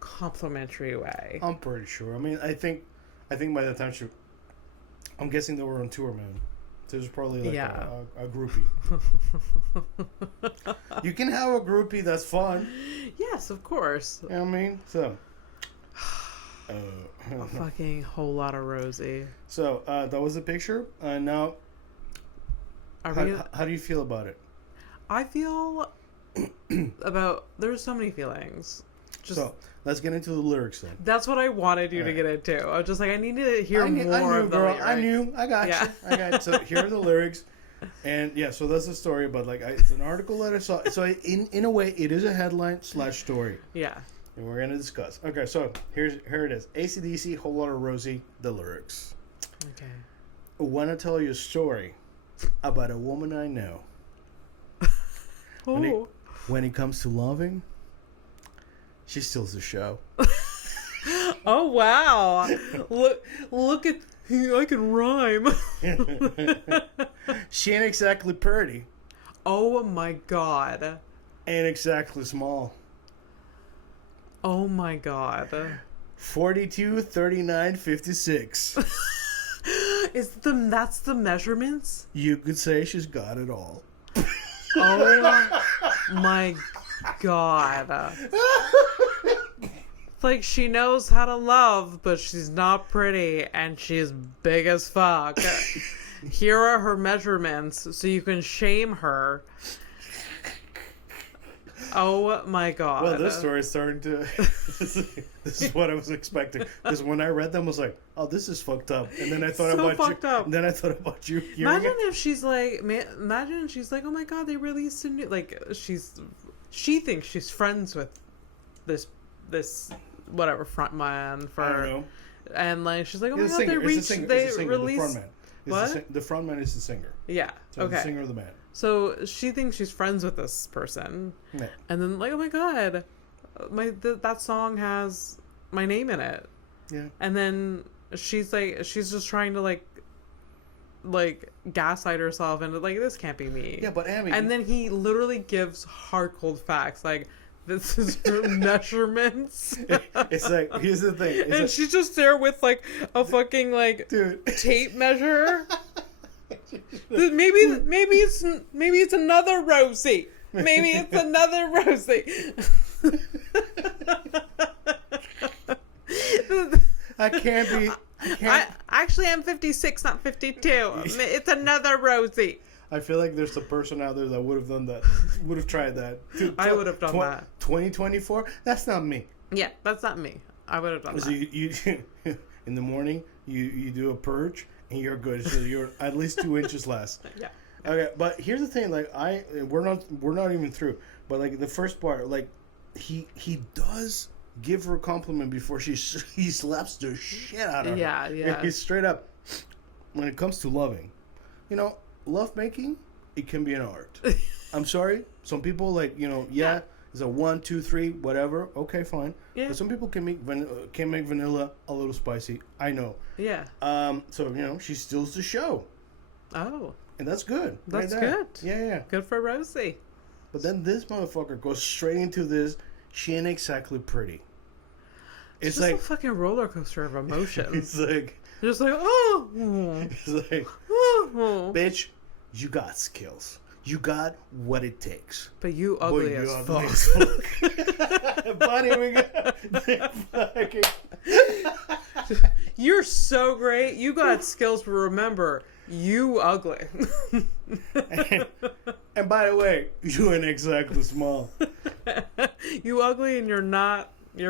complimentary way. I'm pretty sure. I mean, I think by the time I'm guessing they were on tour, man. So there's probably like a groupie. You can have a groupie that's fun. Yes, of course. You know what I mean? So. A fucking whole lot of Rosie. So, that was the picture. Now, how do you feel about it? I feel there's so many feelings. So, let's get into the lyrics then. That's what I wanted you to get into. I was just like, I need to hear more of the lyrics. I got you. So, here are the lyrics. And, so that's the story. But, it's an article that I saw. So, in a way, it is a headline / story. Yeah. And we're going to discuss. Okay, so here it is. AC/DC, Whole Lot of Rosie, the lyrics. Okay. I want to tell you a story about a woman I know. When it comes to loving, she steals the show. Oh, wow. Look at... I can rhyme. She ain't exactly pretty. Oh, my God. Ain't exactly small. Oh my god. 42, 39, 56. That's the measurements? You could say she's got it all. Oh my God. Like, she knows how to love, but she's not pretty, and she's big as fuck. Here are her measurements, so you can shame her. Oh my God. Well, this story is starting to... This is what I was expecting. Because when I read them, I was like, oh, this is fucked up. And then I thought So about fucked you. up. And then I thought about you hearing Imagine it. if she's like, imagine she's like, oh my God, they released a new, like, she thinks she's friends with this whatever front man for, I don't know. and like she's like, oh my It's God, the singer. they It's the singer. they It's the singer, released the frontman. what? The frontman is the singer. Yeah. So Okay. the singer of the band. So she thinks she's friends with this person, Yeah. and then like, oh my God, that song has my name in it. Yeah. And then she's just trying to like gaslight herself and like, this can't be me. Yeah, but Abby... And then he literally gives hard cold facts like, this is her measurements. It's like, here's the thing. It's And like, she's just there with like a fucking like dude. tape measure. Maybe it's another Rosie. Maybe it's another Rosie. I can't be... I'm 56, not 52. It's another Rosie. I feel like there's a person out there that would have done that. Would have tried that. I would have done that. 2024? That's not me. Yeah, that's not me. I would have done So that. you in the morning, you do a purge, and you're good. So you're at least 2 inches less. Yeah. Okay, but here's the thing. Like, we're not even through. But like the first part, like he does give her a compliment before he slaps the shit out of her. Yeah. He's straight up. When it comes to loving, love making, it can be an art. I'm sorry. Some people yeah. It's a 1, 2, 3, whatever. Okay, fine. Yeah. But some people can make vanilla a little spicy. I know. Yeah. So she steals the show, Oh. and that's good. That's right there. good. Yeah. Good for Rosie. But then this motherfucker goes straight into this. She ain't exactly pretty. It's just a fucking roller coaster of emotions. It's like, just like, it's like, bitch, you got skills. You got what it takes. But you ugly as fuck. Buddy, we got... You're so great. You got skills, but remember, you ugly. And by the way, you ain't exactly small. You ugly and you're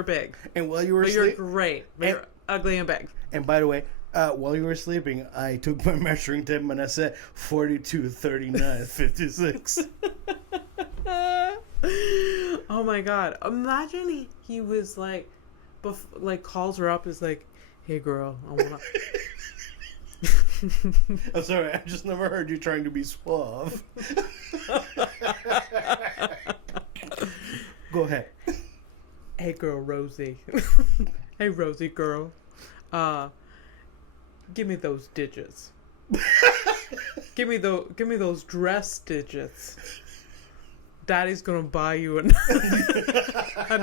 big. And while you were But sleeping... you're great. But you're ugly and big. And by the way, while you were sleeping, I took my measuring tape and I said 42, 39, 56. Oh my God. Imagine he was like, calls her up, is like, hey girl, I wanna... I'm sorry, I just never heard you trying to be suave. Go ahead. Hey girl, Rosie. Hey Rosie girl. Give me those digits. Give me those dress digits. Daddy's gonna buy you a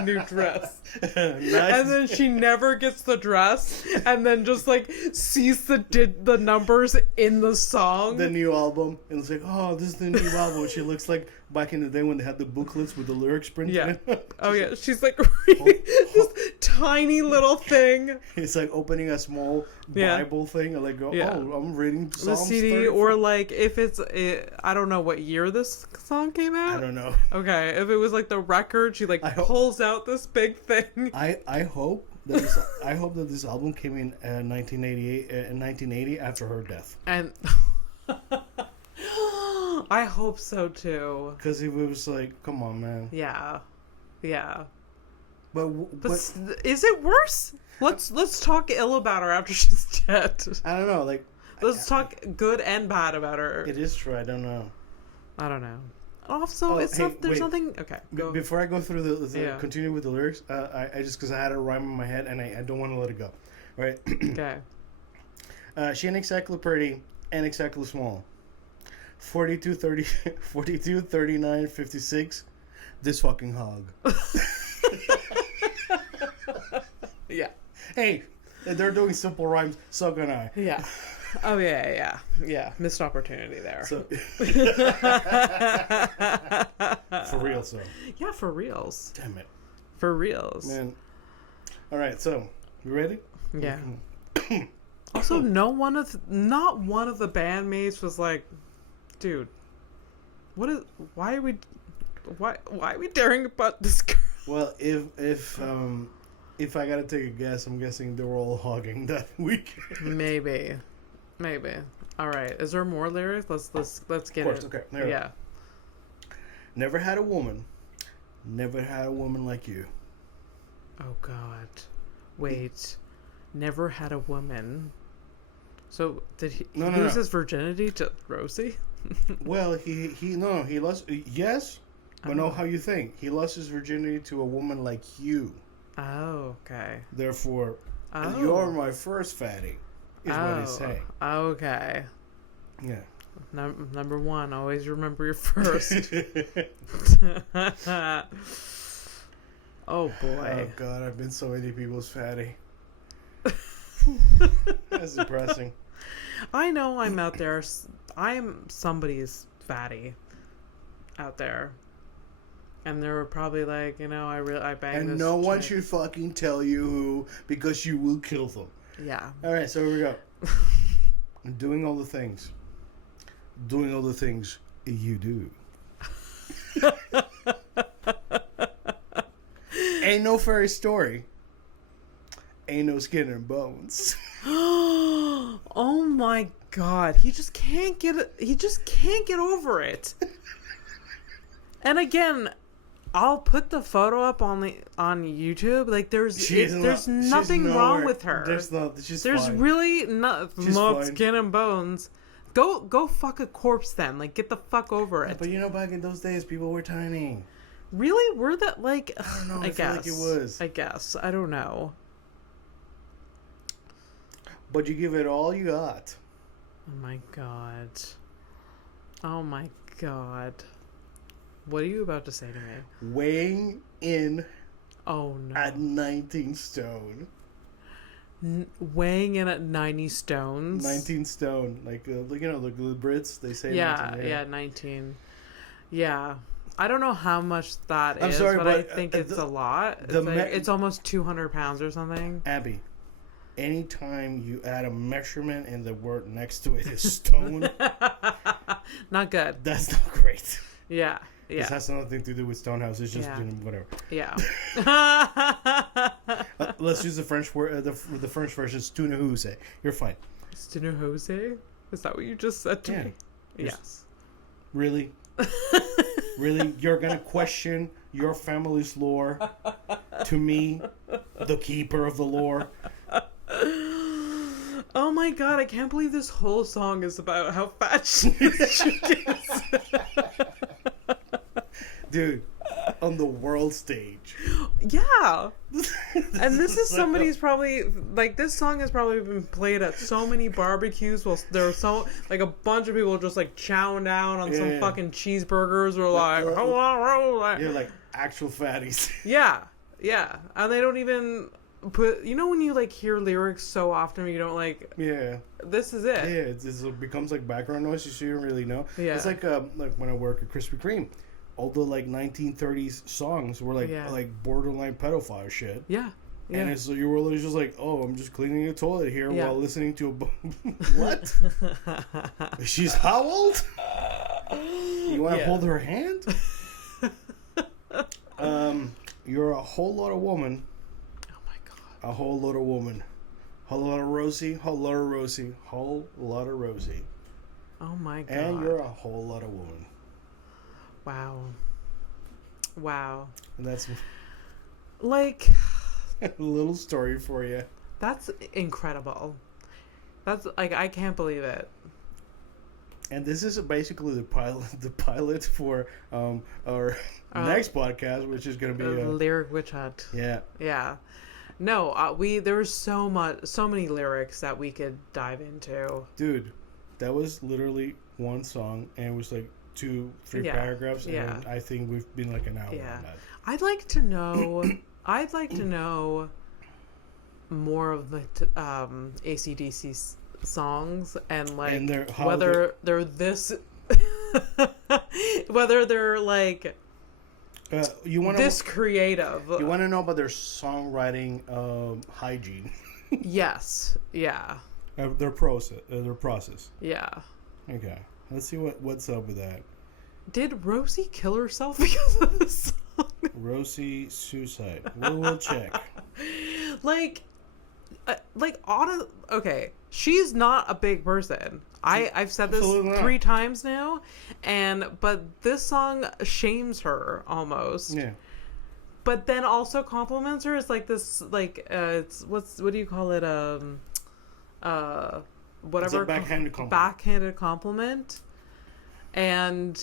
new dress. Nice. And then she never gets the dress, and then just like sees the numbers in the song. The new album, and it's like, oh, this is the new album. She looks like back in the day when they had the booklets with the lyrics printed. Yeah. Oh yeah, she's like reading this tiny little thing. It's like opening a small Bible thing, and like, oh, I'm reading Psalms the CD, 34. or like if I don't know what year this song came out. I don't know. Okay, if it was like the record, she pulls out this big thing. I hope that this album came in 1980 after her death. And I hope so too. Because it was like, come on, man. Yeah. But is it worse? Let's talk ill about her after she's dead. I don't know. Like, let's talk good and bad about her. It is true. I don't know. Also, there's nothing. Okay. Go. Before I go through continue with the lyrics, I just because I had a rhyme in my head and I don't want to let it go. Right. Okay. She ain't exactly pretty and exactly small. 42, 39, 56. This fucking hog. Yeah. Hey, they're doing simple rhymes, so can I. Yeah. Oh yeah. Missed opportunity there. So for real, so. Yeah, for reals. Damn it. For reals. Man. All right, so you ready? Yeah. Also, not one of the bandmates was like, dude, why are we daring about this girl? Well, if I gotta take a guess, I'm guessing they were all hogging that weekend. Maybe. All right. Is there more lyrics? Let's get it. Okay. Yeah. Never had a woman like you. Oh God. Wait. Never had a woman. So did he lose his virginity to Rosie? Well, he lost. Yes, but no. How you think? He lost his virginity to a woman like you. Oh, okay. Therefore, you're my first fatty. Is what he's saying. Okay. Yeah. Number one, always remember your first. Oh boy. Oh God, I've been so many people's fatty. That's depressing. I know I'm out there. I am somebody's fatty out there. And they were probably like, I banged and this no one chick. should fucking tell you who, because you will kill them. Yeah. All right, so here we go. Doing all the things you do. Ain't no fairy story. Ain't no skin and bones. Oh my God. He just can't get over it. And again, I'll put the photo up on YouTube. Like there's nothing wrong with her. There's fine. Really not skin and bones. Go fuck a corpse then. Like get the fuck over it. But back in those days, people were tiny. Really? Were that like? I don't know. I feel guess like it was. I guess. I don't know. But you give it all you got. Oh my God. Oh my God. What are you about to say to me? Weighing in. Oh no. At 19 stone. Weighing in at 90 stones. 19 stone, like the Brits, they say. Yeah, 19, 19. Yeah, I don't know how much that is, sorry, but I think it's a lot. It's almost 200 pounds or something. Abby, anytime you add a measurement and the word next to it is stone, not good. That's not great. Yeah. This has nothing to do with Stonehouse. It's just whatever. Yeah. Let's use the French word. The French version. Stonehouse. You're fine. Stonehouse? Is that what you just said to me? Yes. Really? Really? You're gonna question your family's lore to me, the keeper of the lore? Oh my God! I can't believe this whole song is about how fat she is. Dude, on the world stage. Yeah. And this is somebody's probably, like, this song has probably been played at so many barbecues while there are like, a bunch of people just, like, chowing down on some fucking cheeseburgers or, like, yeah, like, actual fatties. Yeah. And they don't even put, when you, like, hear lyrics so often, you don't, like... Yeah. This is it. Yeah, it becomes, like, background noise, so you don't really know. Yeah. It's like when I work at Krispy Kreme. All the like 1930s songs were like borderline pedophile shit. Yeah. And it's, you were just like, oh, I'm just cleaning the toilet here while listening to what? She's how old? You want to hold her hand? You're a whole lot of woman. Oh my God. A whole lot of woman. Whole lot of Rosie. Whole lot of Rosie. Whole lot of Rosie. Oh my God. And you're a whole lot of woman. Wow. And that's like a little story for you. That's incredible. That's like, I can't believe it. And this is basically the pilot for our next podcast, which is going to be Lyric Witch Hunt. Yeah. No, there was so many lyrics that we could dive into. Dude, that was literally one song, and it was like 2-3 paragraphs, and I think we've been like an hour on that. I'd like to know more of the AC/DC's songs and like And whether they're this whether they're like this creative. You want to know about their songwriting hygiene? Yes. Yeah. Their process. Yeah. Okay. Let's see what's up with that. Did Rosie kill herself because of this song? Rosie suicide. We'll check. Okay, she's not a big person. I've said this Absolutely 3 times now, but this song shames her almost. Yeah. But then also compliments her. It's like this, like it's what do you call it? Whatever. It's a backhanded compliment. Backhanded compliment, and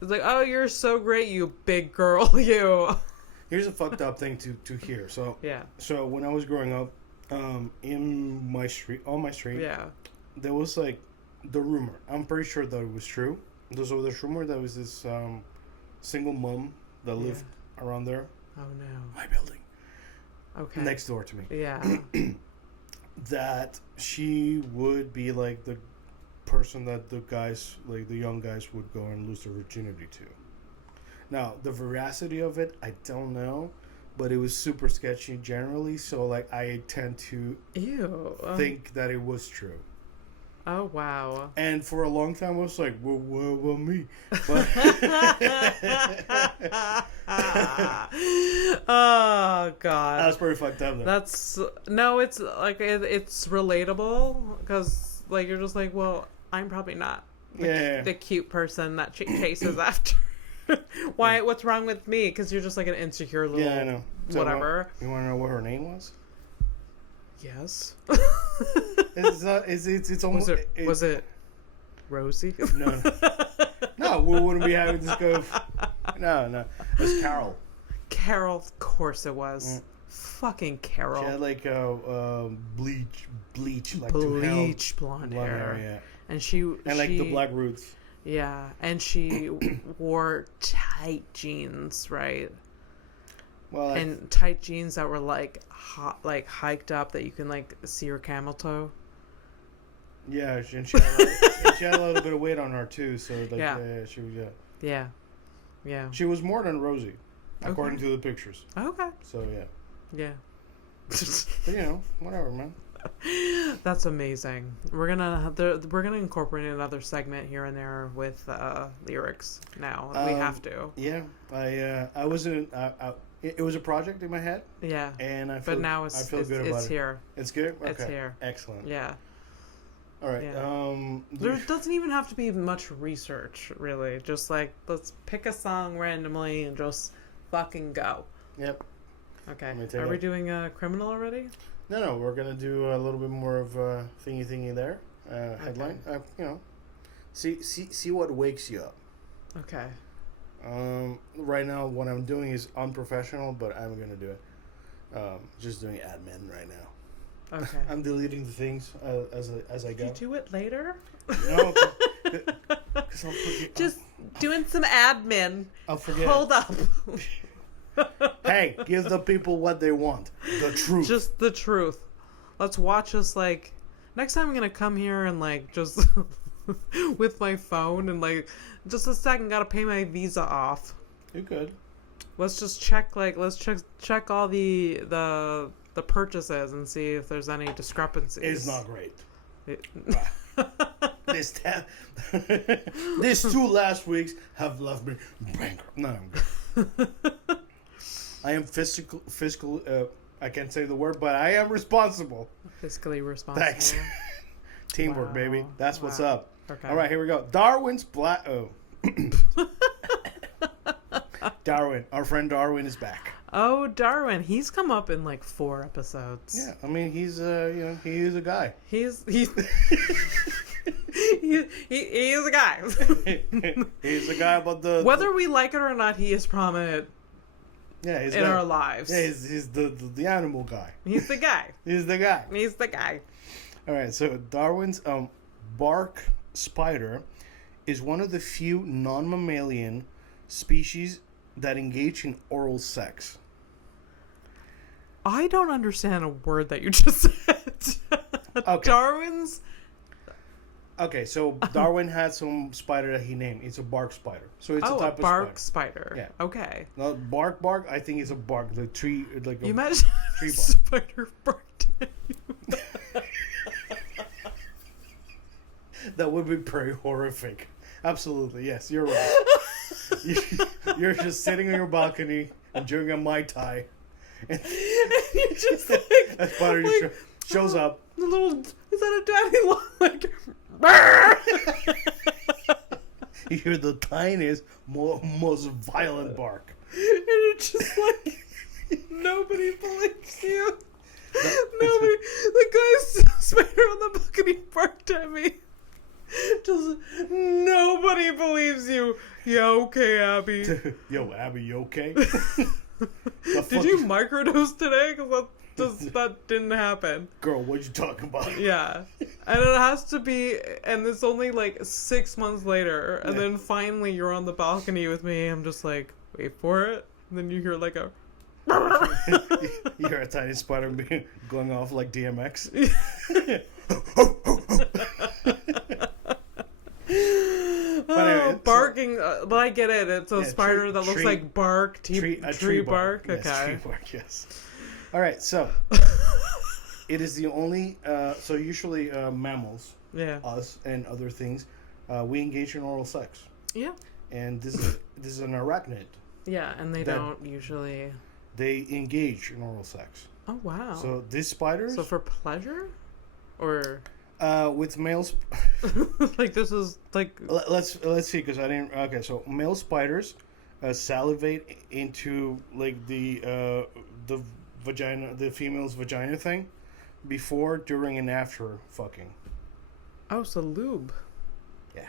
it's like, oh, you're so great, you big girl, you. Here's a fucked up thing to hear. So Yeah. So when I was growing up, on my street, Yeah. there was like the rumor. I'm pretty sure that it was true. There's rumor that was this single mom that lived around there. Oh no. My building. Okay. Next door to me. Yeah. That she would be like the person that the young guys would go and lose their virginity to. Now, the veracity of it, I don't know, but it was super sketchy generally, so like I tend to think that it was true. Oh, wow. And for a long time, I was like, well me. But oh, God. That's pretty fucked up, though. It's like, it's relatable, because, like, you're just like, well, I'm probably not the cute person that chases after. Why? What's wrong with me? Because you're just like an insecure little I know. So whatever. You want to know what her name was? Yes. It's almost. Was it Rosie? No. No, we wouldn't be having this go. No. It was Carol. Carol, of course it was. Yeah. Fucking Carol. She had like bleach, like bleach blonde hair. Yeah. And she like the black roots. Yeah, and she wore tight jeans, right? Well, and tight jeans that were like hiked up that you can like see her camel toe. Yeah, and she had a little bit of weight on her too, so like she was yeah. She was more than Rosie, according to the pictures. Okay. So yeah. But whatever, man. That's amazing. We're gonna incorporate another segment here and there with lyrics. Now we have to. Yeah, I wasn't. It was a project in my head. Yeah. And I feel good about it. It's here. It's good. Okay. It's here. Excellent. Yeah. All right. Yeah. There doesn't even have to be much research, really. Just like let's pick a song randomly and just fucking go. Yep. Okay. Are we doing a criminal already? No, we're gonna do a little bit more of thingy there. Headline. Okay. See what wakes you up. Okay. Right now, what I'm doing is unprofessional, but I'm gonna do it. Just doing admin right now. Okay. I'm deleting the things as I go. Did you do it later? No. Cause I'll forget. Just doing some admin. I'll forget. Hold up. Hey, give the people what they want. The truth. Just the truth. Let's watch us like next time I'm gonna come here and like just with my phone and like just a second gotta pay my Visa off. You could. Let's just check check all the purchases and see if there's any discrepancies. It's not great. These 2 last weeks have left me bankrupt. No, I'm good. I am fiscal. I can't say the word, but I am responsible. Fiscally responsible. Thanks. Teamwork, baby. That's what's up. Okay. All right, here we go. Darwin's black. Oh. Darwin. Our friend Darwin is back. Oh, Darwin. He's come up in like 4 episodes. Yeah, I mean he is a guy. He's he is a guy. He's a guy about the. Whether we like it or not, he is prominent. Yeah, in our lives. Yeah, he's the animal guy. He's the guy. He's the guy. He's the guy. All right, so Darwin's bark spider is one of the few non-mammalian species that engage in oral sex. I don't understand a word that you just said. Okay. Darwin's Okay, so Darwin had some spider that he named. It's a bark spider. So it's a type a bark of spider. Yeah. Okay. No, bark. I think it's a bark. The tree, like a You imagine tree a bark. spider barked at you. That would be pretty horrific. Absolutely, yes, you're right. You're just sitting on your balcony enjoying a Mai Tai. And you're just like... a spider just shows up. The little... Is that a daddy long? You hear the tiniest, most violent bark. And it's just like... Nobody believes you. Nobody... The guy's spider on the balcony barked at me. Just nobody believes you. Yeah, okay, Abby. Yo, Abby, you okay? Did you microdose today? Because that didn't happen. Girl, what you talking about? Yeah. And it has to be, and it's only like 6 months later, and then finally you're on the balcony with me. I'm just like, wait for it. And then you hear like a... You hear a tiny spider going off like DMX. Anyway, barking, but I get it. It's a spider that looks like bark. Tree bark. Yes, Okay. tree bark, yes. All right, so it is the only. So usually mammals, us and other things, we engage in oral sex. Yeah. And this is an arachnid. Yeah, and they don't usually. They engage in oral sex. Oh wow. So these spiders. So for pleasure, or. With males, like this is like. Let's see, because I didn't. Okay, so male spiders salivate into like the vagina, the female's vagina thing, before, during, and after fucking. Oh, so lube. Yeah.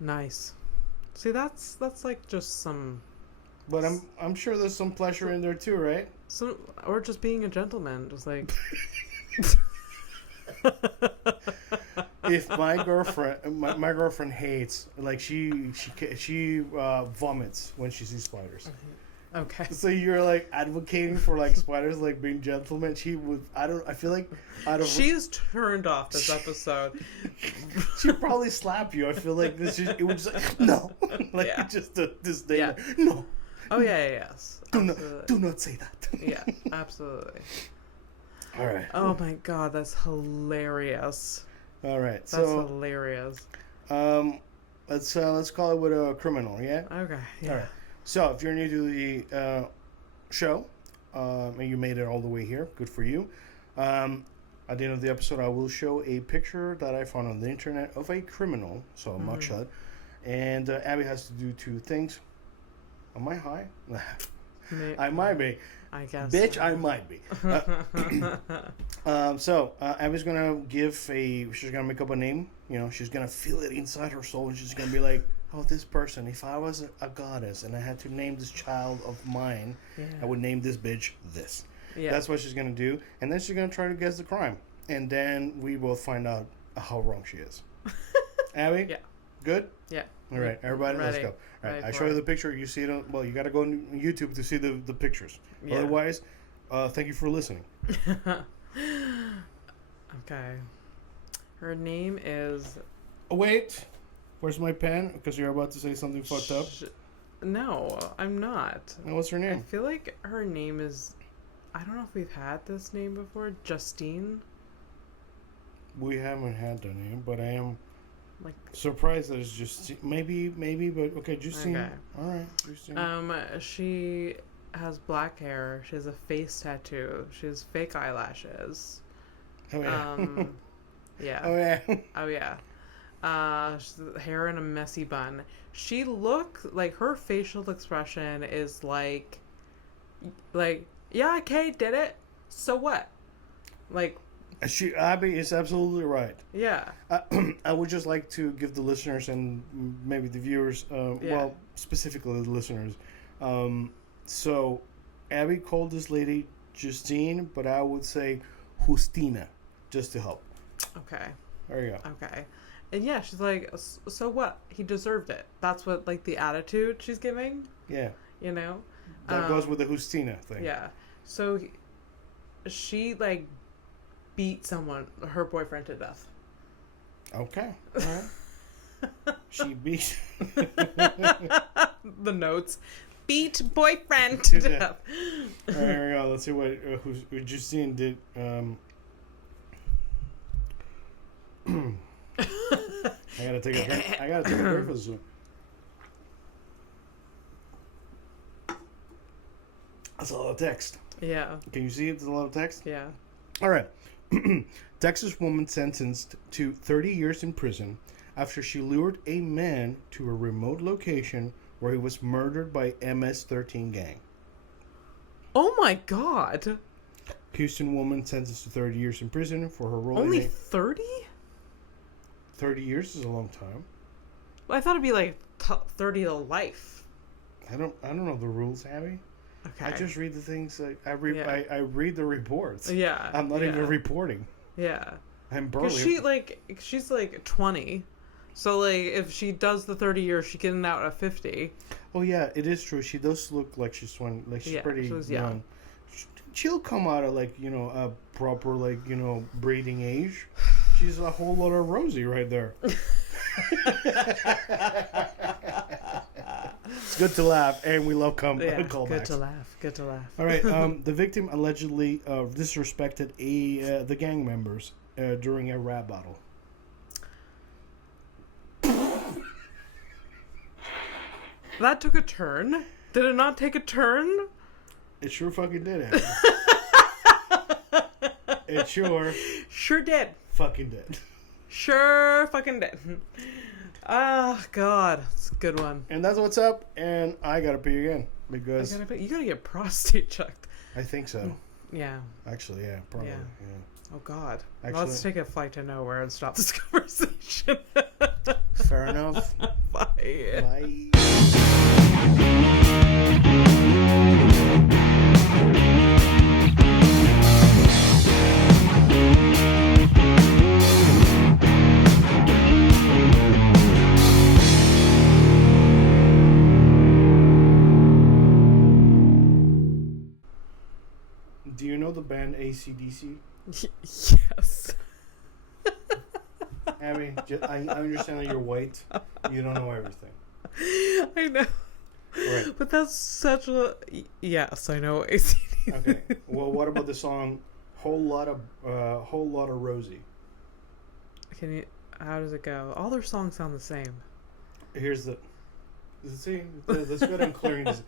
Nice. See, that's like just some. But I'm sure there's some pleasure in there too, right? So, or just being a gentleman, just like. If my girlfriend hates, like she vomits when she sees spiders. Okay. So you're like advocating for like spiders like being gentlemen. She would. I feel like out of. She's turned off this episode. She'd probably slap you. I feel like this. It would just like no, like just this day. Yeah. Like, no. Oh yeah, yes. Do not say that. Yeah, absolutely. All right. Oh my god, that's hilarious. All right. That's so hilarious. let's call it with a criminal. Yeah. Okay. Yeah. All right. So if you're new to the show, and you made it all the way here, good for you. At the end of the episode, I will show a picture that I found on the internet of a criminal, so a mugshot, and Abby has to do two things. Am I high? I might be. I guess. Bitch, so. I might be. So Abby's gonna she's gonna make up a name. You know, she's gonna feel it inside her soul, and she's gonna be like, "Oh, this person. If I was a goddess and I had to name this child of mine, I would name this bitch this." Yeah. That's what she's gonna do, and then she's gonna try to guess the crime, and then we will find out how wrong she is. Abby, yeah, good. Yeah. All right, everybody, let's go. All right, I show you the picture. You see it on, well, you got to go on YouTube to see the pictures. Yeah. Otherwise, thank you for listening. Okay. Her name is... Oh, wait. Where's my pen? Because you're about to say something fucked up. No, I'm not. And what's her name? I feel like her name is... I don't know if we've had this name before. Justine? We haven't had the name, but I am... Like surprised that it's just maybe, but okay, Justine. Okay. All right, Justine. She has black hair. She has a face tattoo. She has fake eyelashes. Oh yeah. Yeah. Oh yeah. Oh yeah. Hair in a messy bun. She like her facial expression is like, yeah, okay, did it. So what? Like. Abby is absolutely right. Yeah. I would just like to give the listeners and maybe the viewers, well, specifically the listeners. So, Abby called this lady Justine, but I would say Justina, just to help. Okay. There you go. Okay. And yeah, she's like, so what? He deserved it. That's what, like, the attitude she's giving. Yeah. You know? That goes with the Justina thing. Yeah. So, she, like, beat her boyfriend to death. Okay. All right. She beat the notes. Beat boyfriend to death. All right, here we go. Let's see what Justine did. I gotta take a drink. I gotta take a drink for this one. That's a lot of text. Yeah. Can you see it's a lot of text? Yeah. All right. Texas woman sentenced to 30 years in prison after she lured a man to a remote location where he was murdered by MS-13 gang. Oh my God. Houston woman sentenced to 30 years in prison for her role Only in 30? 30 years is a long time. Well, I thought it'd be like 30 to life. I don't know the rules, Abby. Okay. I just read the things. I read. Yeah. I read the reports. Yeah. I'm not even reporting. Yeah. I'm barely. She's like 20, so like if she does the 30 years, she getting out at 50. Oh yeah, it is true. She does look like she's 20. Like she's pretty young. young. She'll come out at like a proper breeding age. She's a whole lot of Rosie right there. It's good to laugh, and we love callbacks. Good to laugh. Good to laugh. All right. The victim allegedly disrespected the gang members during a rap battle. That took a turn. Did it not take a turn? It sure fucking did, Abby. It sure did. Fucking did. Sure fucking did. Ah, God. It's a good one. And that's what's up, and I gotta pee again, because... You gotta get prostate checked. I think so. Yeah. Actually, yeah, probably. Yeah. Oh, God. Actually, Let's take a flight to nowhere and stop this conversation. Fair enough. Bye. Bye. Do you know the band AC/DC? Yes. Abby, I understand that you're white. You don't know everything. I know. Right. But that's such a... Yes, I know AC/DC. Okay. Well, what about the song Whole Lot of Rosie"? How does it go? All their songs sound the same. Here's the... See, let's go down clearing this.